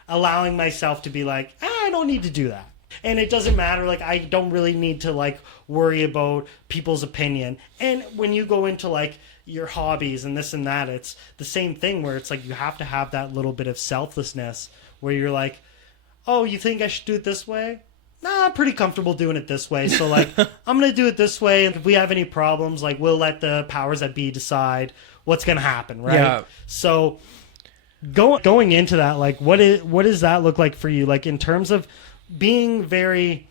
allowing myself to be like, I don't need to do that. And it doesn't matter, like, I don't really need to, like, worry about people's opinion. And when you go into, like, your hobbies and this and that, it's the same thing where it's like you have to have that little bit of selflessness where you're like, oh, you think I should do it this way? Nah, I'm pretty comfortable doing it this way. So, like, I'm going to do it this way. And if we have any problems, like, we'll let the powers that be decide what's going to happen, right? Yeah. So, going into that, like, what does that look like for you? Like, in terms of being very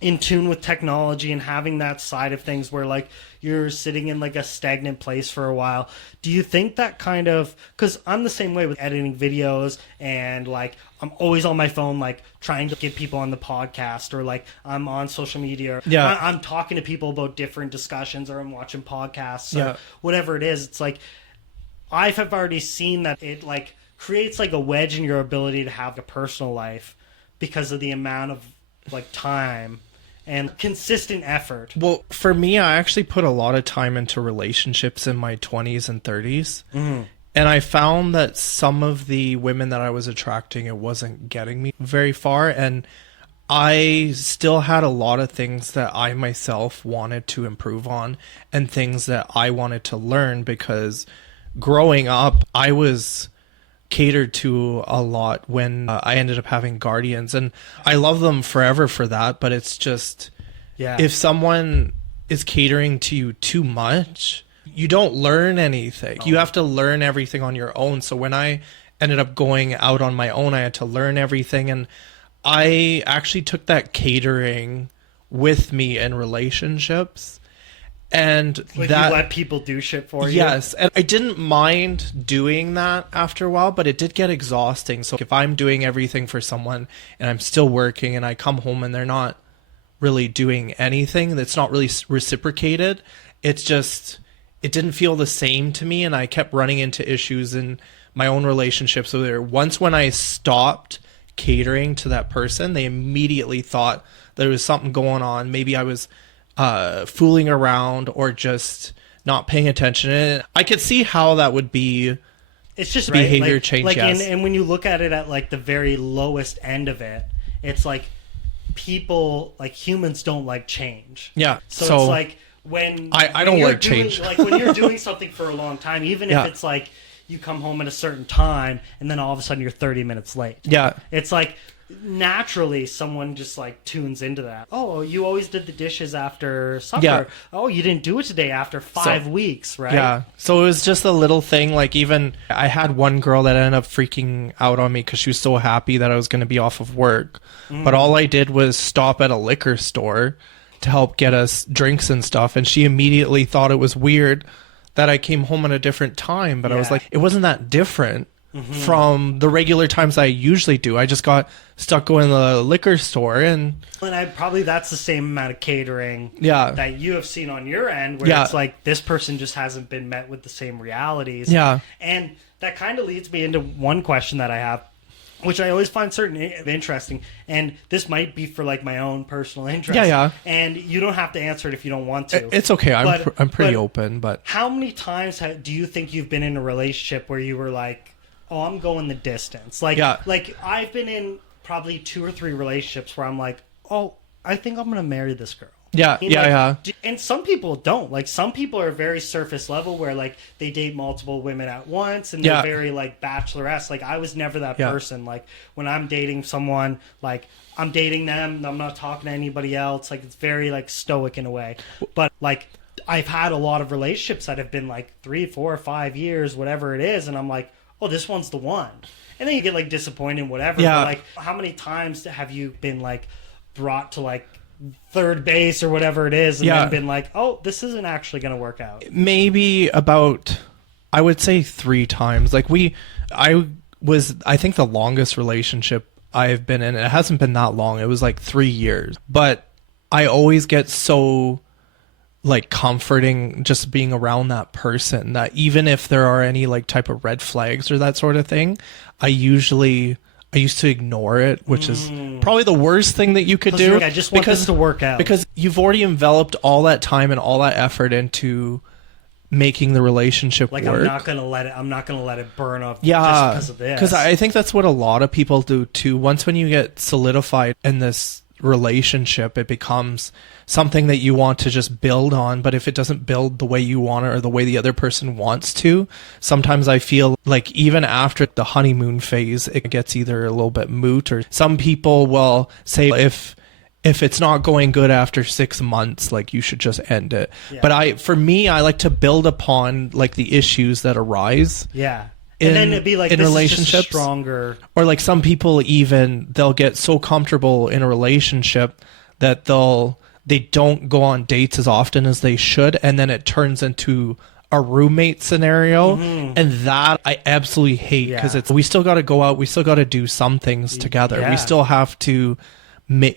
in tune with technology and having that side of things where like you're sitting in like a stagnant place for a while, do you think that kind of, because I'm the same way with editing videos and like I'm always on my phone like trying to get people on the podcast, or like I'm on social media, I'm talking to people about different discussions, or I'm watching podcasts, or whatever it is. It's like I have already seen that it like creates like a wedge in your ability to have a personal life because of the amount of like time and consistent effort. Well, for me, I actually put a lot of time into relationships in my 20s and 30s. And I found that some of the women that I was attracting, it wasn't getting me very far. And I still had a lot of things that I myself wanted to improve on and things that I wanted to learn, because growing up, I was catered to a lot when I ended up having guardians, and I love them forever for that. But it's just, if someone is catering to you too much, you don't learn anything. You have to learn everything on your own. So when I ended up going out on my own, I had to learn everything, and I actually took that catering with me in relationships. And like that, you let people do shit for you. Yes, and I didn't mind doing that after a while, but it did get exhausting. So if I'm doing everything for someone and I'm still working and I come home and they're not really doing anything, that's not really reciprocated, it's just, it didn't feel the same to me, and I kept running into issues in my own relationships. So once when I stopped catering to that person, they immediately thought there was something going on. Maybe I was fooling around or just not paying attention. And I could see how that would be. It's just behavior change. Like, and when you look at it at like the very lowest end of it, it's like people, like humans, don't like change. Yeah. So it's like when I don't like change. Like when you're doing something for a long time, even if it's like you come home at a certain time and then all of a sudden you're 30 minutes late. Yeah. It's like naturally someone just like tunes into that. Oh, you always did the dishes after supper. Yeah. Oh, you didn't do it today after 5 weeks, right? Yeah. So it was just a little thing. Like, even I had one girl that ended up freaking out on me because she was so happy that I was going to be off of work. But all I did was stop at a liquor store to help get us drinks and stuff, and she immediately thought it was weird that I came home at a different time. But I was like, it wasn't that different from the regular times I usually do. I just got stuck going to the liquor store, and that's the same amount of catering that you have seen on your end, where it's like this person just hasn't been met with the same realities. And that kind of leads me into one question that I have, which I always find interesting, and this might be for like my own personal interest. And you don't have to answer it if you don't want to. It's okay. I'm pretty open. But how many times do you think you've been in a relationship where you were like, oh, I'm going the distance? Like I've been in probably 2 or 3 relationships where I'm like, oh, I think I'm going to marry this girl. And some people don't. Like, some people are very surface level where like they date multiple women at once, and they're very like bachelorette. Like, I was never that person. Like, when I'm dating someone, like I'm dating them, I'm not talking to anybody else. Like, it's very like stoic in a way. But like, I've had a lot of relationships that have been like 3, 4, 5 years, whatever it is, and I'm like, oh, this one's the one. And then you get like disappointed, whatever. But, like, how many times have you been like brought to like third base or whatever it is, and then been like, oh, this isn't actually going to work out? Maybe about, I would say 3 times. Like, I think the longest relationship I've been in, it hasn't been that long, it was like 3 years, but I always get so like comforting just being around that person that even if there are any like type of red flags or that sort of thing, I used to ignore it, which is probably the worst thing that you could do. I just want this to work out. Because you've already enveloped all that time and all that effort into making the relationship work. I'm not gonna let it burn off just because of this. Because I think that's what a lot of people do too. When you get solidified in this relationship, it becomes something that you want to just build on. But if it doesn't build the way you want it or the way the other person wants to, sometimes I feel like even after the honeymoon phase, it gets either a little bit moot, or some people will say if it's not going good after 6 months, like, you should just end it. But for me, I like to build upon like the issues that arise. And then it'd be like, in this relationships, is just stronger. Or like some people, even they'll get so comfortable in a relationship that they don't go on dates as often as they should, and then it turns into a roommate scenario, and that I absolutely hate, because we still got to go out, we still got to do some things together, we still have to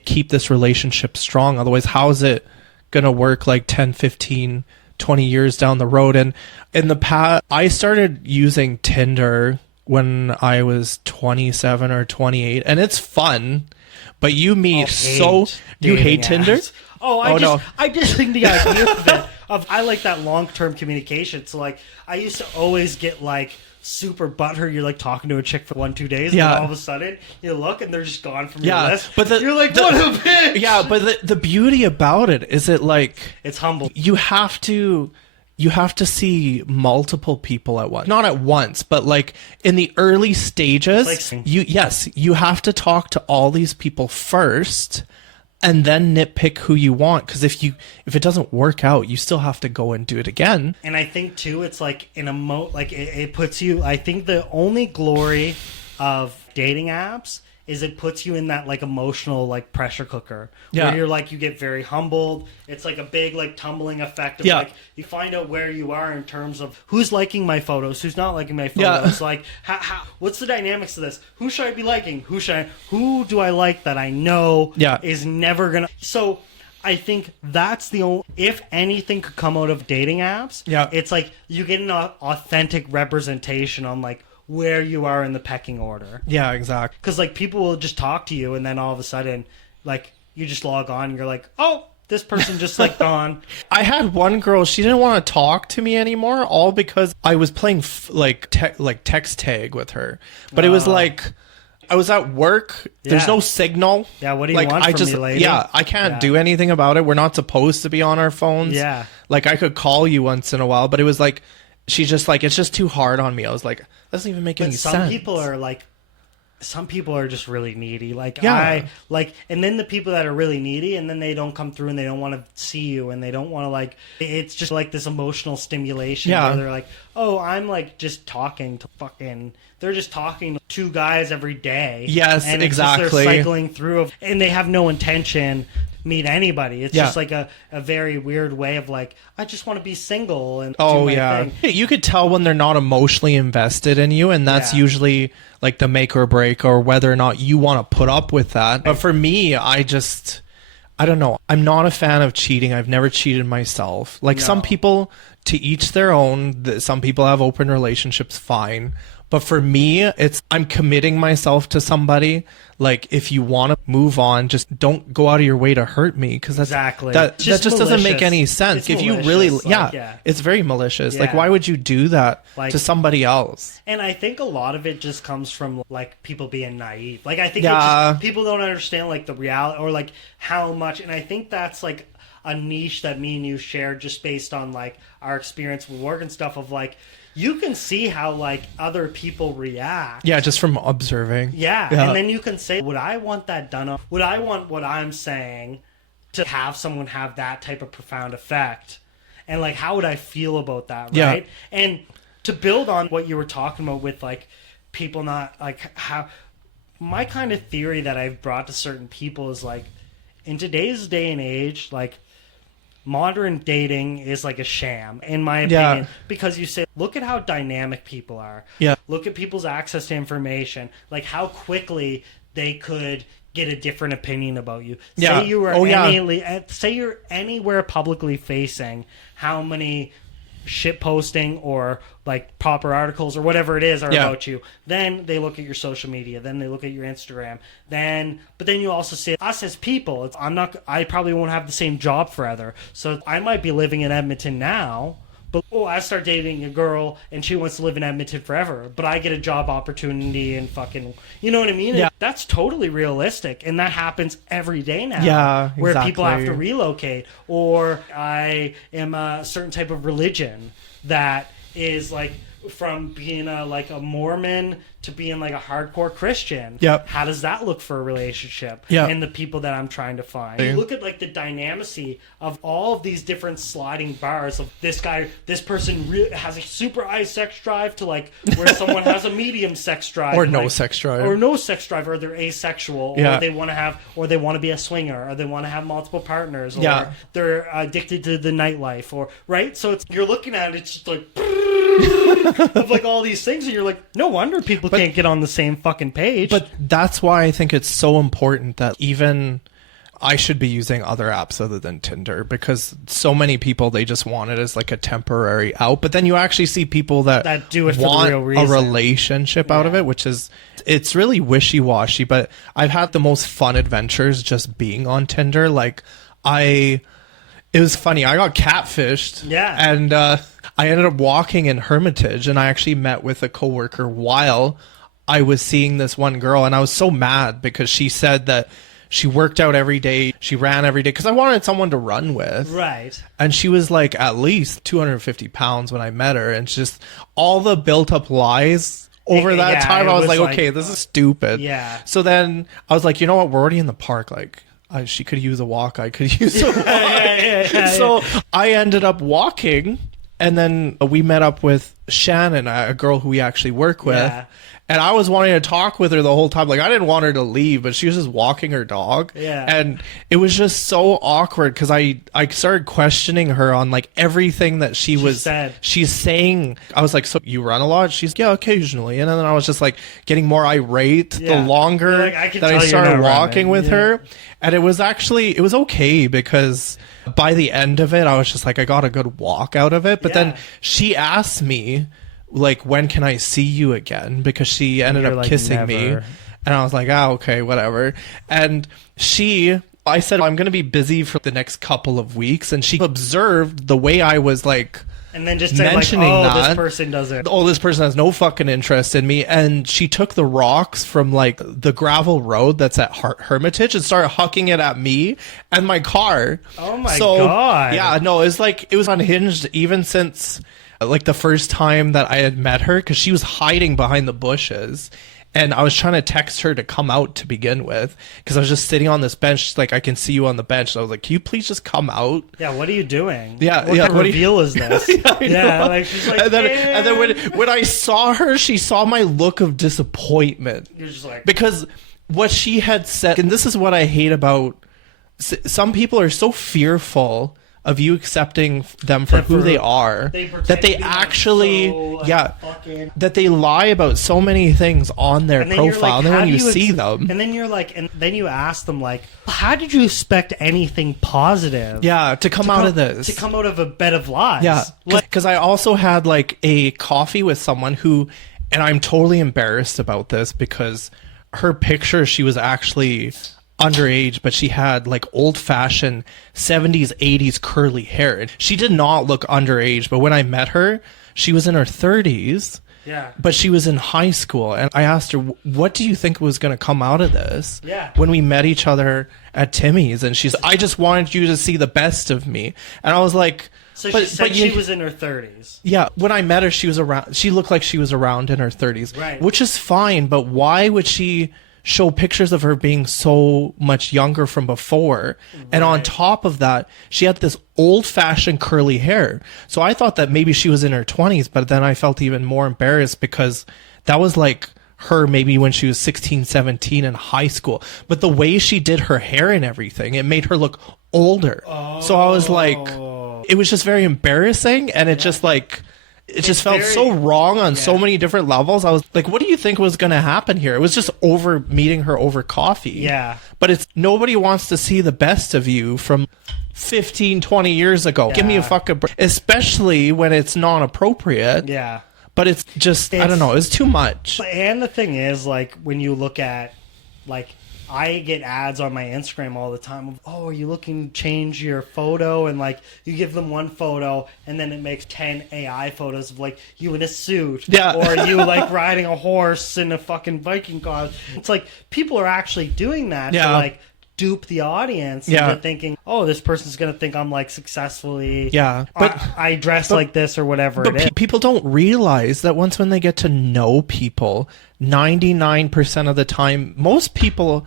keep this relationship strong. Otherwise, how is it gonna work like 10, 15, 20 years down the road? And in the past, I started using Tinder when I was 27 or 28, and it's fun, but you meet you hate Tinder? I just think the idea of it, I like that long-term communication. So like, I used to always get like super butthurt. You're like talking to a chick for 1-2 days, and then all of a sudden you look and they're just gone from your list. But you're like, what a bitch! Yeah, but the beauty about it is it's humble. You have to see multiple people at once. Not at once, but like in the early stages, you have to talk to all these people first, and then nitpick who you want. Because if it doesn't work out, you still have to go and do it again. And I think too, it's like it puts you. I think the only glory of dating apps is it puts you in that like emotional like pressure cooker where you're like, you get very humbled. It's like a big like tumbling effect of like, you find out where you are in terms of who's liking my photos, who's not liking my photos. Like, how what's the dynamics of this? Who should I be liking? Who do I like that I know is never gonna? So I think that's the only, if anything could come out of dating apps, it's like you get an authentic representation on like where you are in the pecking order. Yeah, exactly. Because like, people will just talk to you, and then all of a sudden, like, you just log on and you're like, oh, this person just like gone. I had one girl, she didn't want to talk to me anymore, all because I was playing text tag with her. But it was like, I was at work. There's no signal. Yeah, what do you want from me, lady? Yeah, I can't do anything about it. We're not supposed to be on our phones. Yeah. Like, I could call you once in a while, but it was like, she's just like, it's just too hard on me. I was like, that doesn't even make any sense. Some people are just really needy. Like, and then the people that are really needy, and then they don't come through and they don't want to see you, and they don't want to like, it's just like this emotional stimulation where they're like, oh, I'm like just talking to they're just talking to 2 guys every day. Yes, and exactly. They're cycling through and they have no intention. meet anybody. It's just like a very weird way of like, I just want to be single and do my thing. You could tell when they're not emotionally invested in you, and that's usually like the make or break, or whether or not you want to put up with that. But for me, I don't know. I'm not a fan of cheating. I've never cheated myself. Like some people, to each their own. Some people have open relationships, fine. But for me, I'm committing myself to somebody. Like, if you want to move on, just don't go out of your way to hurt me, because that just doesn't make any sense. If you really, it's very malicious. Yeah. Like, why would you do that to somebody else? And I think a lot of it just comes from like people being naive. Like, I think people don't understand like the reality or like how much. And I think that's like a niche that me and you shared just based on like our experience with work and stuff of like, you can see how like other people react. Yeah, just from observing. Yeah. And then you can say, would I want that done? Would I want what I'm saying to have someone have that type of profound effect? And like, how would I feel about that? Right. Yeah. And to build on what you were talking about with like people not like how my kind of theory that I've brought to certain people is like, in today's day and age, like, modern dating is like a sham, in my opinion, because you say, look at how dynamic people are. Yeah. Look at people's access to information, like how quickly they could get a different opinion about you. Yeah. Say you were say you're anywhere publicly facing, how many shit posting or like proper articles or whatever it is are about you. Then they look at your social media, then they look at your Instagram, but then you also see us as people. I probably won't have the same job forever, so I might be living in Edmonton now, but I start dating a girl and she wants to live in Edmonton forever, but I get a job opportunity and fucking, you know what I mean? Yeah. That's totally realistic, and that happens every day now. Yeah, exactly. Where people have to relocate, or I am a certain type of religion that is like from being a Mormon to being like a hardcore Christian. Yep. How does that look for a relationship? Yep. And the people that I'm trying to find. You look at like the dynamicy of all of these different sliding bars of this person has a super high sex drive to like where someone has a medium sex drive. Or no sex drive. Or no sex drive, or they're asexual, or they want to be a swinger, or they want to have multiple partners, or they're addicted to the nightlife, or right? So you're looking at it, it's just like of like all these things, and you're like, no wonder people can't get on the same fucking page. But that's why I think it's so important that even I should be using other apps other than Tinder, because so many people, they just want it as like a temporary out, but then you actually see people that do it want for the real reason. A relationship out of it, which is, it's really wishy-washy. But I've had the most fun adventures just being on Tinder. Like it was funny, I got catfished, and I ended up walking in Hermitage, and I actually met with a coworker while I was seeing this one girl, and I was so mad because she said that she worked out every day, she ran every day, because I wanted someone to run with. Right. And she was like at least 250 pounds when I met her, and just all the built-up lies over that time, I was like, okay, this is stupid. Yeah. So then I was like, you know what, we're already in the park, like, she could use a walk, I could use a walk. So I ended up walking, and then we met up with Shannon, a girl who we actually work with. Yeah. And I was wanting to talk with her the whole time. Like, I didn't want her to leave, but she was just walking her dog. Yeah. And it was just so awkward because I started questioning her on like everything that she's saying. I was like, so you run a lot? She's, yeah, occasionally. And then I was just like getting more irate the longer that I started walking with her. And it was okay, because by the end of it, I was just like, I got a good walk out of it. But then she asked me, like, when can I see you again? Because she ended up kissing me. And I was like, okay, whatever. And I said, I'm going to be busy for the next couple of weeks. And she observed the way I was like, and then just said, like, this person doesn't. Oh, this person has no fucking interest in me. And she took the rocks from like the gravel road that's at Hermitage and started hucking it at me and my car. Oh my God. Yeah, no, it was unhinged even since like the first time that I had met her, because she was hiding behind the bushes. And I was trying to text her to come out to begin with, because I was just sitting on this bench. She's like, I can see you on the bench. So I was like, can you please just come out? Yeah, what are you doing? Yeah, what kind of reveal is this? Like, she's like, and then when I saw her, she saw my look of disappointment. You're just like, because what she had said, and this is what I hate about some people are so fearful of you accepting them for who they are that they actually that they lie about so many things on their profile, and then when you see them, and then you're like, and then you ask them like, how did you expect anything positive to come out of this, to come out of a bed of lies? Because I also had like a coffee with someone who, and I'm totally embarrassed about this because her picture, she was actually underage, but she had like old-fashioned 70s 80s curly hair. She did not look underage, but when I met her, she was in her 30s. But she was in high school, and I asked her, what do you think was going to come out of this? When we met each other at Timmy's, and she's, I just wanted you to see the best of me. And I was like, so she said she was in her 30s. Yeah, when I met her, she looked like she was around in her 30s. Right. Which is fine, but why would she show pictures of her being so much younger from before? And on top of that, she had this old-fashioned curly hair. So I thought that maybe she was in her 20s, but then I felt even more embarrassed because that was like her maybe when she was 16, 17 in high school. But the way she did her hair and everything, it made her look older. So I was like, it was just very embarrassing, and it just like, it just felt so wrong on so many different levels. I was like, what do you think was going to happen here? It was just over meeting her over coffee. Yeah. But it's, nobody wants to see the best of you from 15, 20 years ago. Give me a fucking break. Especially when it's non-appropriate. Yeah. But it's just, I don't know, it's too much. And the thing is, like, when you look at, like, I get ads on my Instagram all the time of, oh, are you looking to change your photo? And, like, you give them one photo, and then it makes 10 AI photos of, like, you in a suit. Yeah. Or you, like, riding a horse in a fucking Viking costume. It's like, people are actually doing that to, like, dupe the audience into thinking, oh, this person's going to think I'm, like, successfully... but I dress like this or whatever it is. People don't realize that when they get to know people, 99% of the time, most people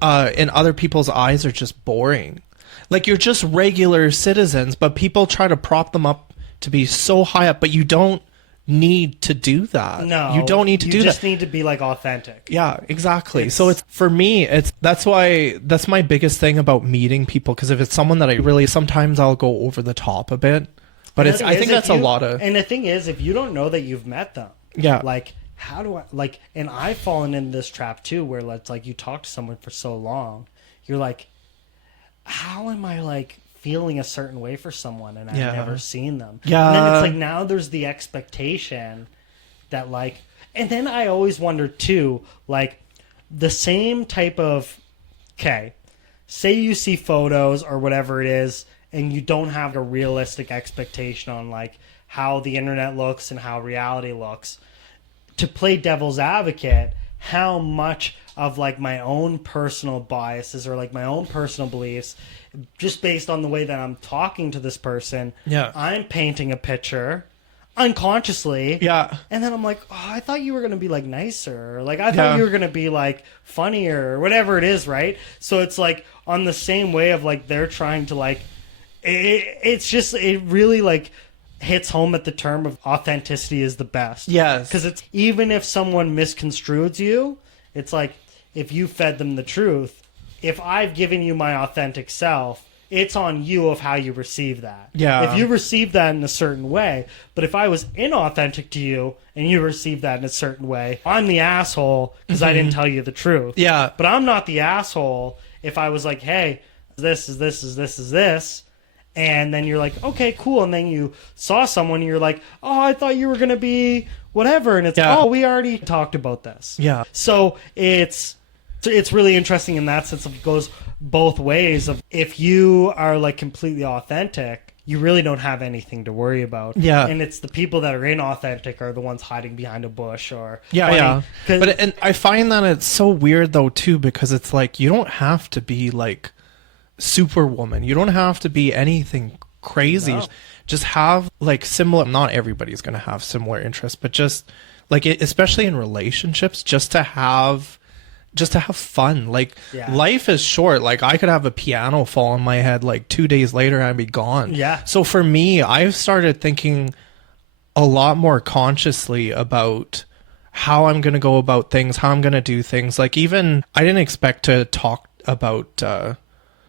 in other people's eyes are just boring. Like, you're just regular citizens, but people try to prop them up to be so high up, but you don't need to do that. No, you don't need to do that. You just need to be like authentic. Yeah, exactly. So it's, for me, that's my biggest thing about meeting people, because if it's someone that I really, sometimes I'll go over the top a bit, but I think that's a lot of. And the thing is, if you don't know that you've met them, like, how do I, like, and I've fallen into this trap too, where it's like you talk to someone for so long, you're like, how am I like feeling a certain way for someone and I've never seen them? And then it's like, now there's the expectation that, like, and then I always wonder too, like, the same type of, okay, say you see photos or whatever it is, and you don't have a realistic expectation on, like, how the internet looks and how reality looks. To play devil's advocate, how much of, like, my own personal biases or, like, my own personal beliefs, just based on the way that I'm talking to this person, I'm painting a picture unconsciously. And then I'm like, oh, I thought you were going to be, like, nicer. Or, like, I thought you were going to be, like, funnier or whatever it is, right? So it's, like, on the same way of, like, they're trying to, like, it's just, it really, like, hits home at the term of authenticity is the best. Yes. Because it's, even if someone misconstrues you, it's like, if you fed them the truth, if I've given you my authentic self, it's on you of how you receive that. If you receive that in a certain way, but if I was inauthentic to you and you received that in a certain way, I'm the asshole because I didn't tell you the truth. But I'm not the asshole if I was like, hey, this is this. And then you're like, okay, cool. And then you saw someone and you're like, oh, I thought you were going to be whatever. And it's, oh, we already talked about this. So it's really interesting in that sense. It goes both ways. Of if you are like completely authentic, you really don't have anything to worry about. And it's the people that are inauthentic are the ones hiding behind a bush or But and I find that it's so weird though too, because it's like, you don't have to be like Superwoman. You don't have to be anything crazy. Just have like similar, not everybody's going to have similar interests, but just like, especially in relationships, just to have fun. Like, life is short. Like, I could have a piano fall on my head like 2 days later and I'd be gone. So for me, I've started thinking a lot more consciously about how I'm going to go about things, how I'm going to do things. Like, even I didn't expect to talk about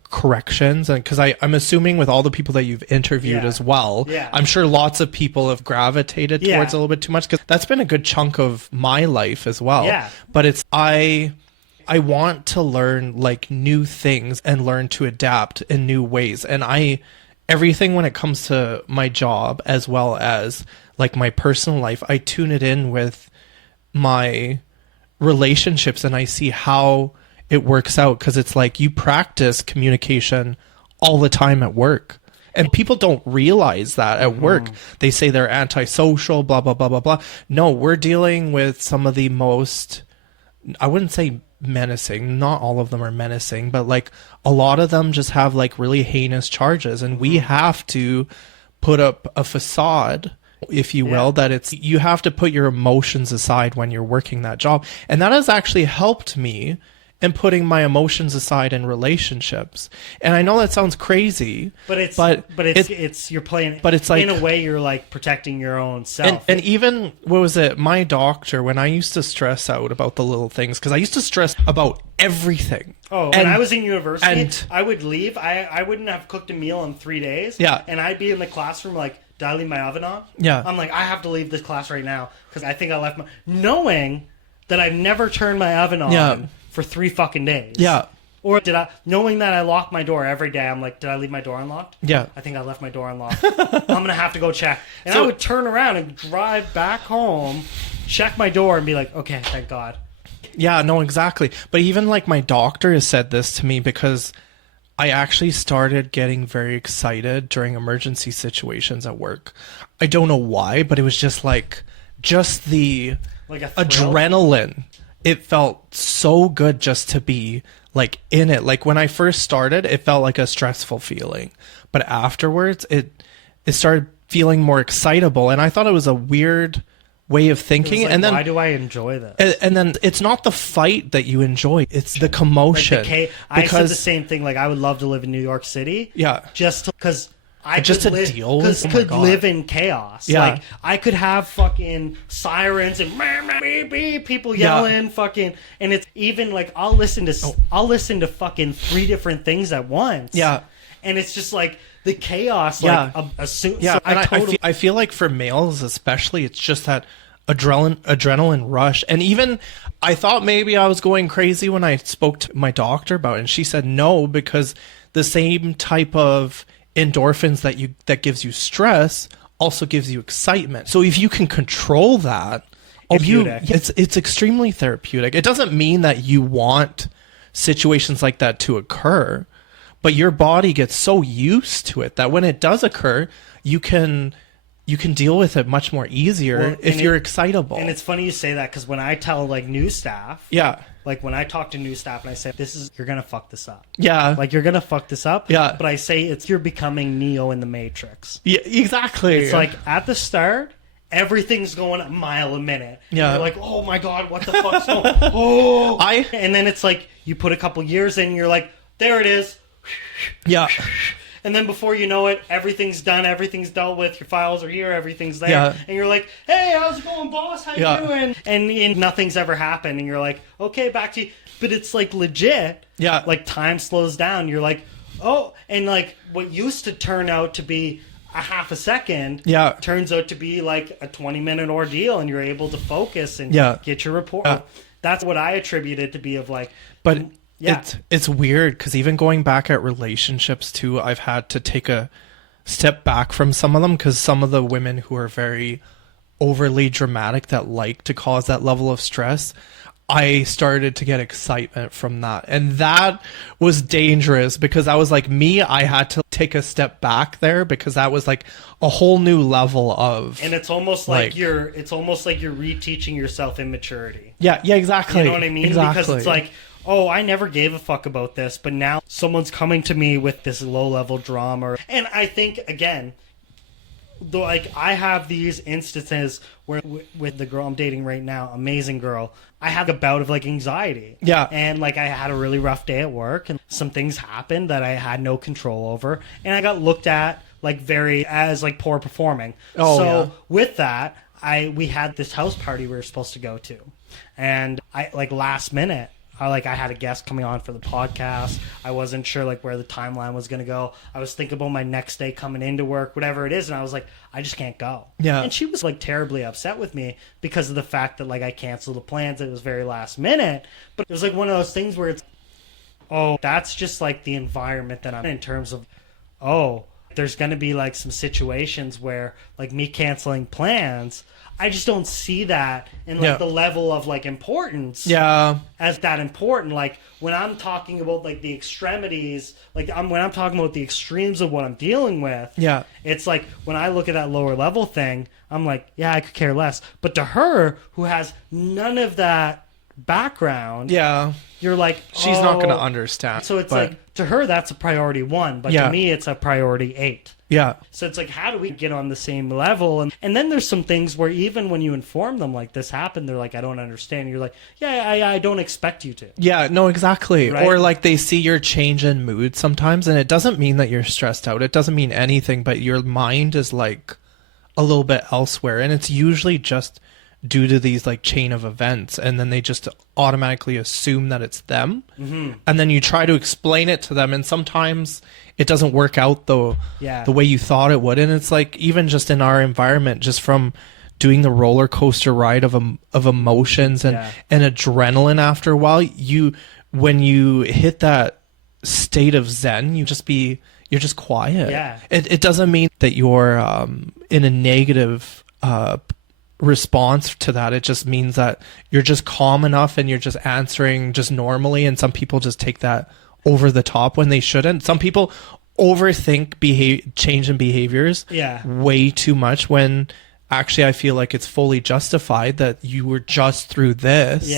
corrections, and because I'm assuming with all the people that you've interviewed Yeah. as well, Yeah. I'm sure lots of people have gravitated Yeah. towards a little bit too much, because that's been a good chunk of my life as well. Yeah. But it's I want to learn like new things and learn to adapt in new ways, and everything when it comes to my job as well as like my personal life, I tune it in with my relationships, and I see how it works out, because it's like you practice communication all the time at work, and people don't realize that at work. They say they're antisocial, blah blah blah blah blah. No, we're dealing with some of the most, I wouldn't say menacing, not all of them are menacing, but like a lot of them just have like really heinous charges, and we have to put up a facade, if you will, that it's, you have to put your emotions aside when you're working that job. And that has actually helped me in putting my emotions aside in relationships. And I know that sounds crazy, but it's you're playing, but it's like, in a way you're like protecting your own self. and even, what was it, my doctor, when I used to stress out about the little things, because I used to stress about everything. Oh, when I was in university, I would leave. I wouldn't have cooked a meal in 3 days. Yeah. And I'd be in the classroom like, did I leave my oven on? Yeah. I'm like, I have to leave this class right now because I think I left my... Knowing that I've never turned my oven on for 3 fucking days. Yeah. Or knowing that I lock my door every day, I'm like, did I leave my door unlocked? Yeah. I think I left my door unlocked. I'm going to have to go check. And I would turn around and drive back home, check my door, and be like, okay, thank God. Yeah, no, exactly. But even like my doctor has said this to me, because I actually started getting very excited during emergency situations at work. I don't know why, but it was just the Like a thrill? adrenaline. It felt so good just to be like in it. Like when I first started, it felt like a stressful feeling, but afterwards it started feeling more excitable, and I thought it was a weird way of thinking. Like, and then why do I enjoy this? and then it's not the fight that you enjoy, it's the commotion. Like I said the same thing. Like, I would love to live in New York City. Yeah. Just because I just could to deal with, could live in chaos. Yeah. Like, I could have fucking sirens and beep, beep, people yelling, fucking, and it's even like I'll listen to fucking 3 different things at once. Yeah. And it's just like the chaos. Like, Yeah. so and totally. I feel like for males especially, it's just that adrenaline rush. And even I thought maybe I was going crazy when I spoke to my doctor about it, and she said no, because the same type of endorphins that gives you stress also gives you excitement. So if you can control that, it's extremely therapeutic. It doesn't mean that you want situations like that to occur, but your body gets so used to it that when it does occur, you can deal with it much more easier if you're excitable. And it's funny you say that, because when I tell like new staff, like when I talk to new staff and I say, you're gonna fuck this up. Yeah. Like, you're gonna fuck this up. Yeah. But I say you're becoming Neo in the Matrix. Yeah, exactly. It's like at the start, everything's going a mile a minute. Yeah. You're like, oh my God, what the fuck's going on? Oh. And then it's like, you put a couple years in, and you're like, there it is. Yeah. And then before you know it, everything's done, everything's dealt with, your files are here, everything's there. Yeah. And you're like, hey, how's it going, boss? How you doing? And nothing's ever happened. And you're like, okay, back to you. But it's like legit. Yeah. Like, time slows down. You're like, oh. And like, what used to turn out to be a half a second turns out to be like a 20-minute ordeal, and you're able to focus and get your report. That's what I attribute it to be, of like... But... Yeah. It's weird, because even going back at relationships too, I've had to take a step back from some of them, because some of the women who are very overly dramatic, that like to cause that level of stress, I started to get excitement from that. And that was dangerous, because I was like, I had to take a step back there, because that was like a whole new level of... And it's almost like you're reteaching yourself immaturity. Yeah, exactly. You know what I mean? Exactly. Because it's like, oh, I never gave a fuck about this, but now someone's coming to me with this low-level drama. And I think, again, though, like, I have these instances where with the girl I'm dating right now, amazing girl, I have a bout of like anxiety. Yeah. And like, I had a really rough day at work, and some things happened that I had no control over, and I got looked at like as like poor performing. With that, we had this house party we were supposed to go to, and I, like, last minute, I had a guest coming on for the podcast. I wasn't sure like where the timeline was going to go. I was thinking about my next day coming into work, whatever it is, and I was like, I just can't go. Yeah. And she was like terribly upset with me because of the fact that like I canceled the plans. It was very last minute, but it was like one of those things where it's, oh, that's just like the environment that I'm in terms of, oh, there's going to be like some situations where like me canceling plans, I just don't see that in like the level of like importance as that important. Like when I'm talking about like the extremities, like when I'm talking about the extremes of what I'm dealing with, it's like when I look at that lower level thing, I'm like, yeah, I could care less. But to her, who has none of that background, you're like, she's not going to understand. So it's like, to her, that's a priority 1, but to me, it's a priority 8. Yeah. So it's like, how do we get on the same level? And then there's some things where even when you inform them, like, this happened, they're like, I don't understand. You're like, I don't expect you to. Yeah, no, exactly. Right? Or like they see your change in mood sometimes, and it doesn't mean that you're stressed out. It doesn't mean anything, but your mind is like a little bit elsewhere. And it's usually just due to these like chain of events, and then they just automatically assume that it's them. And then you try to explain it to them, and sometimes it doesn't work out the way you thought it would. And it's like, even just in our environment, just from doing the roller coaster ride of emotions and adrenaline, after a while, when you hit that state of zen, you're just quiet. It doesn't mean that you're in a negative response to that. It just means that you're just calm enough and you're just answering just normally. And some people just take that over the top when they shouldn't. Some people overthink change in behaviors way too much, when actually I feel like it's fully justified, that you were just through this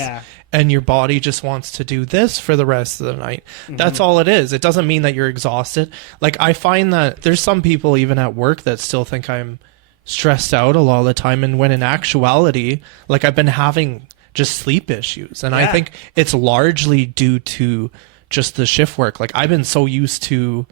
and your body just wants to do this for the rest of the night. That's all it is. It doesn't mean that you're exhausted. Like, I find that there's some people even at work that still think I'm stressed out a lot of the time, and when in actuality, like, I've been having just sleep issues, and I think it's largely due to just the shift work. Like, I've been so used to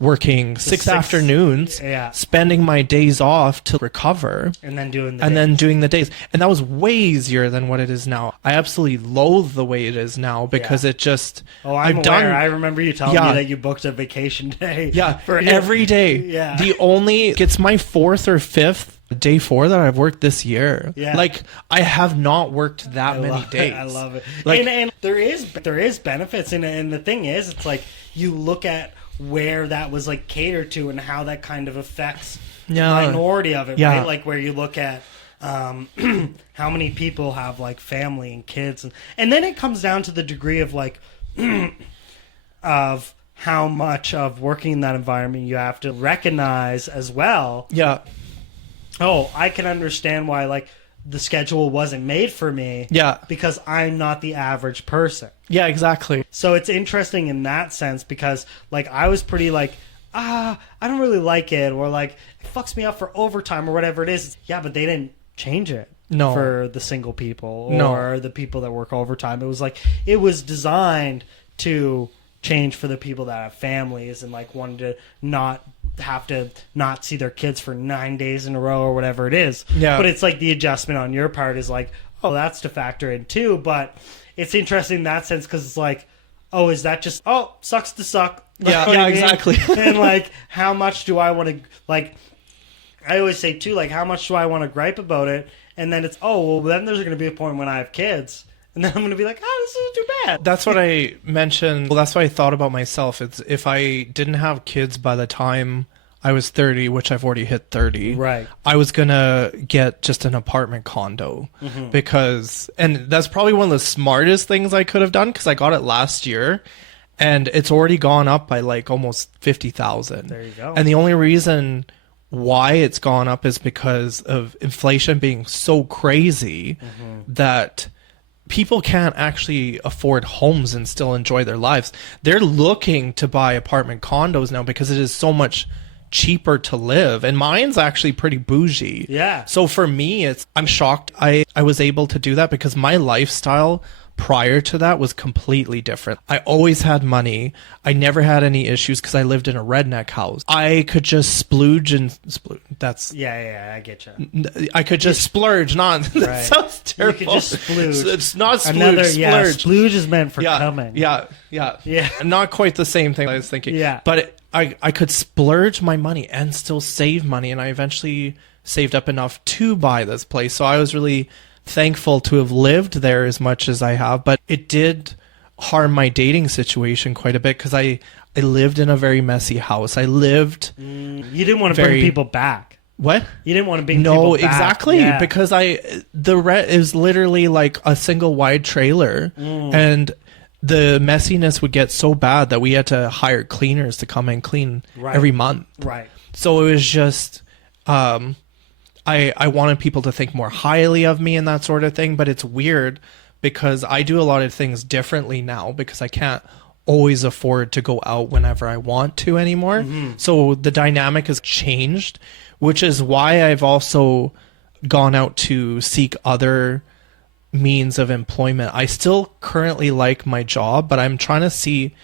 working six afternoons, spending my days off to recover, and then doing the days. And that was way easier than what it is now. I absolutely loathe the way it is now, because it just... Oh, I'm aware. I remember you telling me that you booked a vacation day. For every day. It's my 4th or 5th day 4 that I've worked this year. Like, I have not worked that many days. I love it. Like, and there is benefits, and the thing is, it's like, you look at where that was like catered to and how that kind of affects the minority of it, right? Like, where you look at how many people have like family and kids, and then it comes down to the degree of like of how much of working in that environment you have to recognize as well. Oh, I can understand why like the schedule wasn't made for me. Because I'm not the average person. Exactly. So it's interesting in that sense, because like I was pretty like, I don't really like it, or like it fucks me up for overtime or whatever it is. Yeah, but they didn't change it for the single people or the people that work overtime. It was like, it was designed to change for the people that have families and like wanted to not have to not see their kids for 9 days in a row or whatever it is. But it's like the adjustment on your part is like, oh, that's to factor in too. But it's interesting in that sense, because it's like, oh, is that just, oh, sucks to suck? Exactly. And like, how much do I want to, like, I always say too, like, how much do I want to gripe about it? And then it's, oh, well, then there's going to be a point when I have kids, and then I'm going to be like, oh, this isn't too bad. That's what I mentioned. Well, that's what I thought about myself. It's, if I didn't have kids by the time I was 30, which I've already hit 30, right, I was going to get just an apartment condo, because, and that's probably one of the smartest things I could have done, because I got it last year and it's already gone up by like almost 50,000. There you go. And the only reason why it's gone up is because of inflation being so crazy that people can't actually afford homes and still enjoy their lives. They're looking to buy apartment condos now because it is so much cheaper to live, and mine's actually pretty bougie. Yeah. So for me, I'm shocked I was able to do that, because my lifestyle prior to that was completely different. I always had money. I never had any issues because I lived in a redneck house. I could just splooge and splooge. That's Yeah, I get you. I could just splurge. Not that Right. sounds terrible. You could just splooge. It's not splooge. Another, yeah, splurge. splooge is meant for coming. Yeah. Not quite the same thing I was thinking. Yeah. But I could splurge my money and still save money, and I eventually saved up enough to buy this place. So I was really thankful to have lived there as much as I have, but it did harm my dating situation quite a bit because I lived in a very messy house. I lived You didn't want to bring people back. What? You didn't want to bring people back. Exactly. Yeah. Because the rent is literally like a single wide trailer, and the messiness would get so bad that we had to hire cleaners to come and clean every month. Right. So it was just, I wanted people to think more highly of me and that sort of thing, but it's weird because I do a lot of things differently now because I can't always afford to go out whenever I want to anymore. So the dynamic has changed, which is why I've also gone out to seek other means of employment. I still currently like my job, but I'm trying to see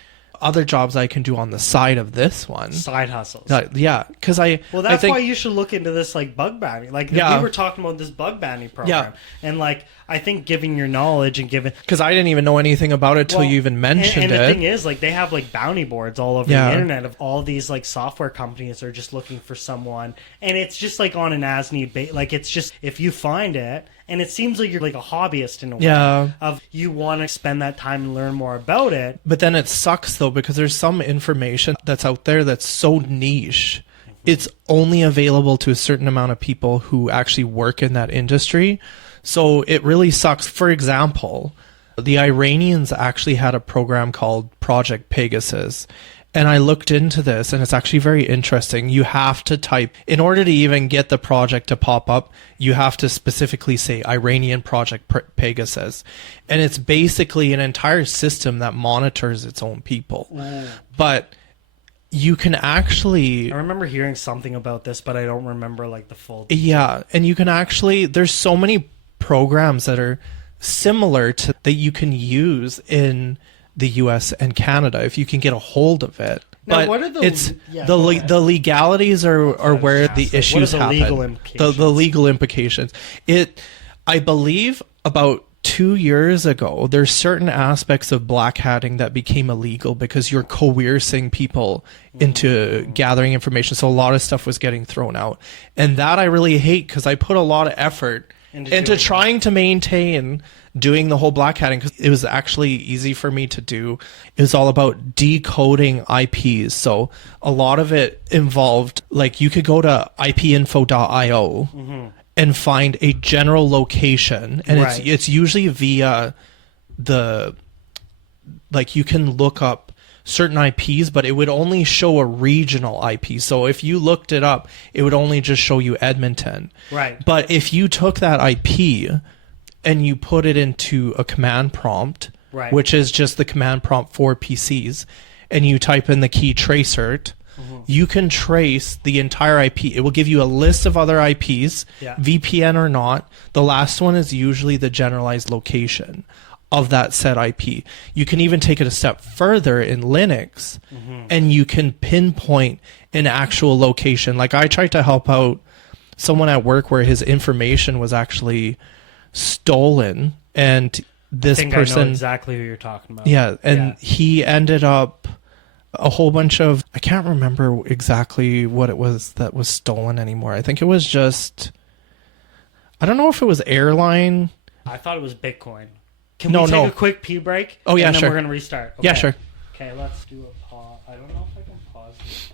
other jobs I can do on the side of this one. Side hustles. Yeah, because Well, that's why you should look into this like bug bounty. Like we were talking about this bug bounty program, and like I think giving your knowledge and giving because I didn't even know anything about it till you even mentioned and it. the thing is, like they have like bounty boards all over the internet of all these like software companies are just looking for someone, and it's just like on an as need basis. Like it's just if you find it. And it seems like you're like a hobbyist in a way. Of you want to spend that time and learn more about it. But then it sucks though because there's some information that's out there that's so niche. It's only available to a certain amount of people who actually work in that industry. So it really sucks. For example, the Iranians actually had a program called Project Pegasus. And I looked into this, and it's actually very interesting. You have to type, in order to even get the project to pop up, you have to specifically say Iranian Project Pegasus. And it's basically an entire system that monitors its own people. But you can actually... I remember hearing something about this, but I don't remember like the full... Yeah, and you can actually... There's so many programs that are similar to that you can use in the US and Canada if you can get a hold of it. Now, but what are the legalities are where the issues happen. The legal implications. I believe about 2 years ago, there's certain aspects of black hatting that became illegal because you're coercing people into gathering information. So a lot of stuff was getting thrown out. And that I really hate because I put a lot of effort into trying to maintain doing the whole black hatting because it was actually easy for me to do. It was all about decoding IPs. So a lot of it involved, like you could go to ipinfo.io and find a general location. And it's usually via like you can look up certain IPs, but it would only show a regional IP. So if you looked it up, it would only just show you Edmonton. Right. But if you took that IP and you put it into a command prompt, which is just the command prompt for PCs, and you type in the key tracert, you can trace the entire IP. It will give you a list of other IPs, VPN or not. The last one is usually the generalized location of that set IP. You can even take it a step further in Linux, and you can pinpoint an actual location. Like I tried to help out someone at work where his information was actually stolen, and this person... I know exactly who you're talking about. Yeah, and he ended up a whole bunch of... I can't remember exactly what it was that was stolen anymore. I think it was just... I don't know if it was airline. I thought it was Bitcoin. Can we take a quick pee break? Oh, yeah, and then sure. we're going to restart. Okay. Yeah, sure. Okay, let's do a pause. I don't know if I can pause this.